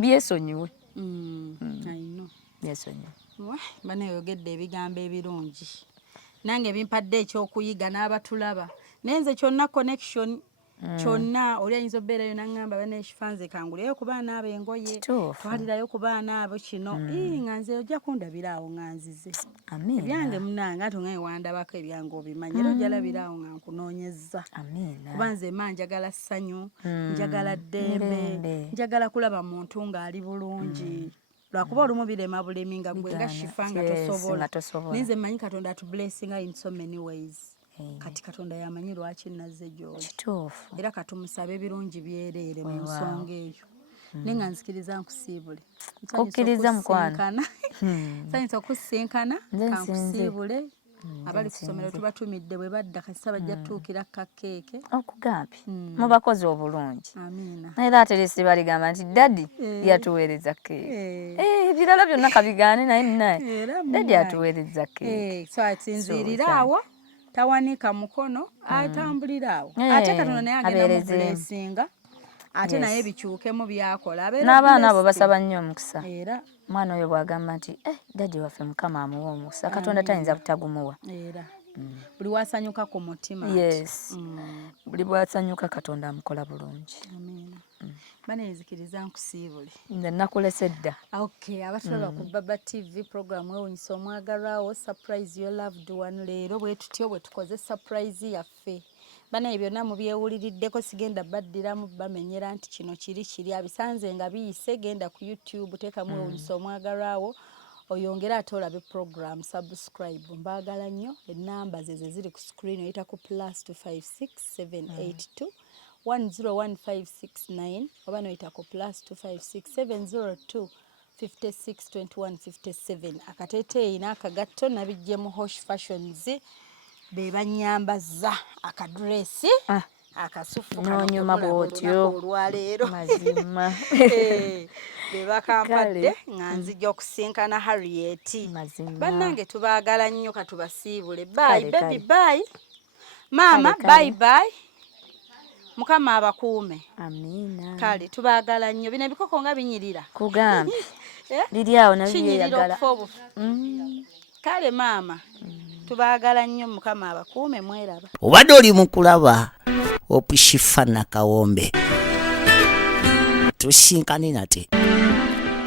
byesonyiwe byesonyiwe banayogedde ebigambo ebirungi nange bimpadde ekyokuyiga n'abatulaba naye nze kyonna connection kyonna oli ayinza obbeerayo naŋŋamba banekifanze kanguleyo ku baana abo engoye twalirayo ku baana abo kino nga nze ojja kundabira awo nga nzize ebyange munange ati nga wandabako ebyange obimanyi era ojalabira awo nga nkunoonyezza kuba nze ma njagala ssanyu njagala ddembe njagala kulaba muntu ng'ali bulungi lwakuba olumu birema bulemi nga gwe nga Shifah nga tosobola naye nze mmanyi katonda atublessinga in so many ways kati katonda yamanyi lwaki nazze gy'oli era katumusabe ebirungi byereere mu nsonga eyo naye nga nzikiriza nkusiibule kukkiriza mukwano nsanyusa okusinkana kankusiibule abali ku ssomero tubatumidde bwe badda kasita bajja tutuukira kakeeke okugambye mubakozi obulungi naye ate lesi baligamba nti daddi yatuweereza keeke ebirala byonna kabigaane naye naye daddi atuweereza keeke so asinziirira awo tawanika mukono atambulira awo ate katonda naye agenda mu blessinga ate naye bikyukemu byakola n'abaana abo basaba nnyo omukisa era mwana oyo bw'agamba nti daddi waffe mukama amuwa omukisa katonda tayinza butagumuwa era buli wasanyuka ku mutima buli bwasanyuka katonda amukola bulungi banezikiriza nkusiibule nze nakulese dda abatulaba ku Baba TV program ewunyisa omwagalwawo surprise your loved one leero bwe tutyo bwe tukoze surprise yaffe banaye byonna mubyewuliriddeko sigenda baddiramu bamenyera nti kino kiri abisanze nga biyise genda ku YouTube teekamu ewunyisa omwagalwawo oyongera ate olabe program subscribe mbaagala nnyo ennamba ze ziri ku screen oyita ku +256 782 101569 oba noyita ku +256 702 562157 akateeteeyi n'akagatto nabijjemu Hosh Fashions be banyambaza akadresi akasufu n'onyuma bw'otyo olwaleero mazima be bakampadde nga nzija okusinkana Harriet bannange tubaagala nnyo katubasiibule bye baby bye mama bye bye mukama abakuume amiina kale tubaagala nnyo bino ebikoko nga binyirira kugambye liri awo nabyeyagala. Kale maama tubaagala nnyo Mukama abakuume mweraba. Obadde oli mu kulaba Shifah Nakawombe tusinkane nate.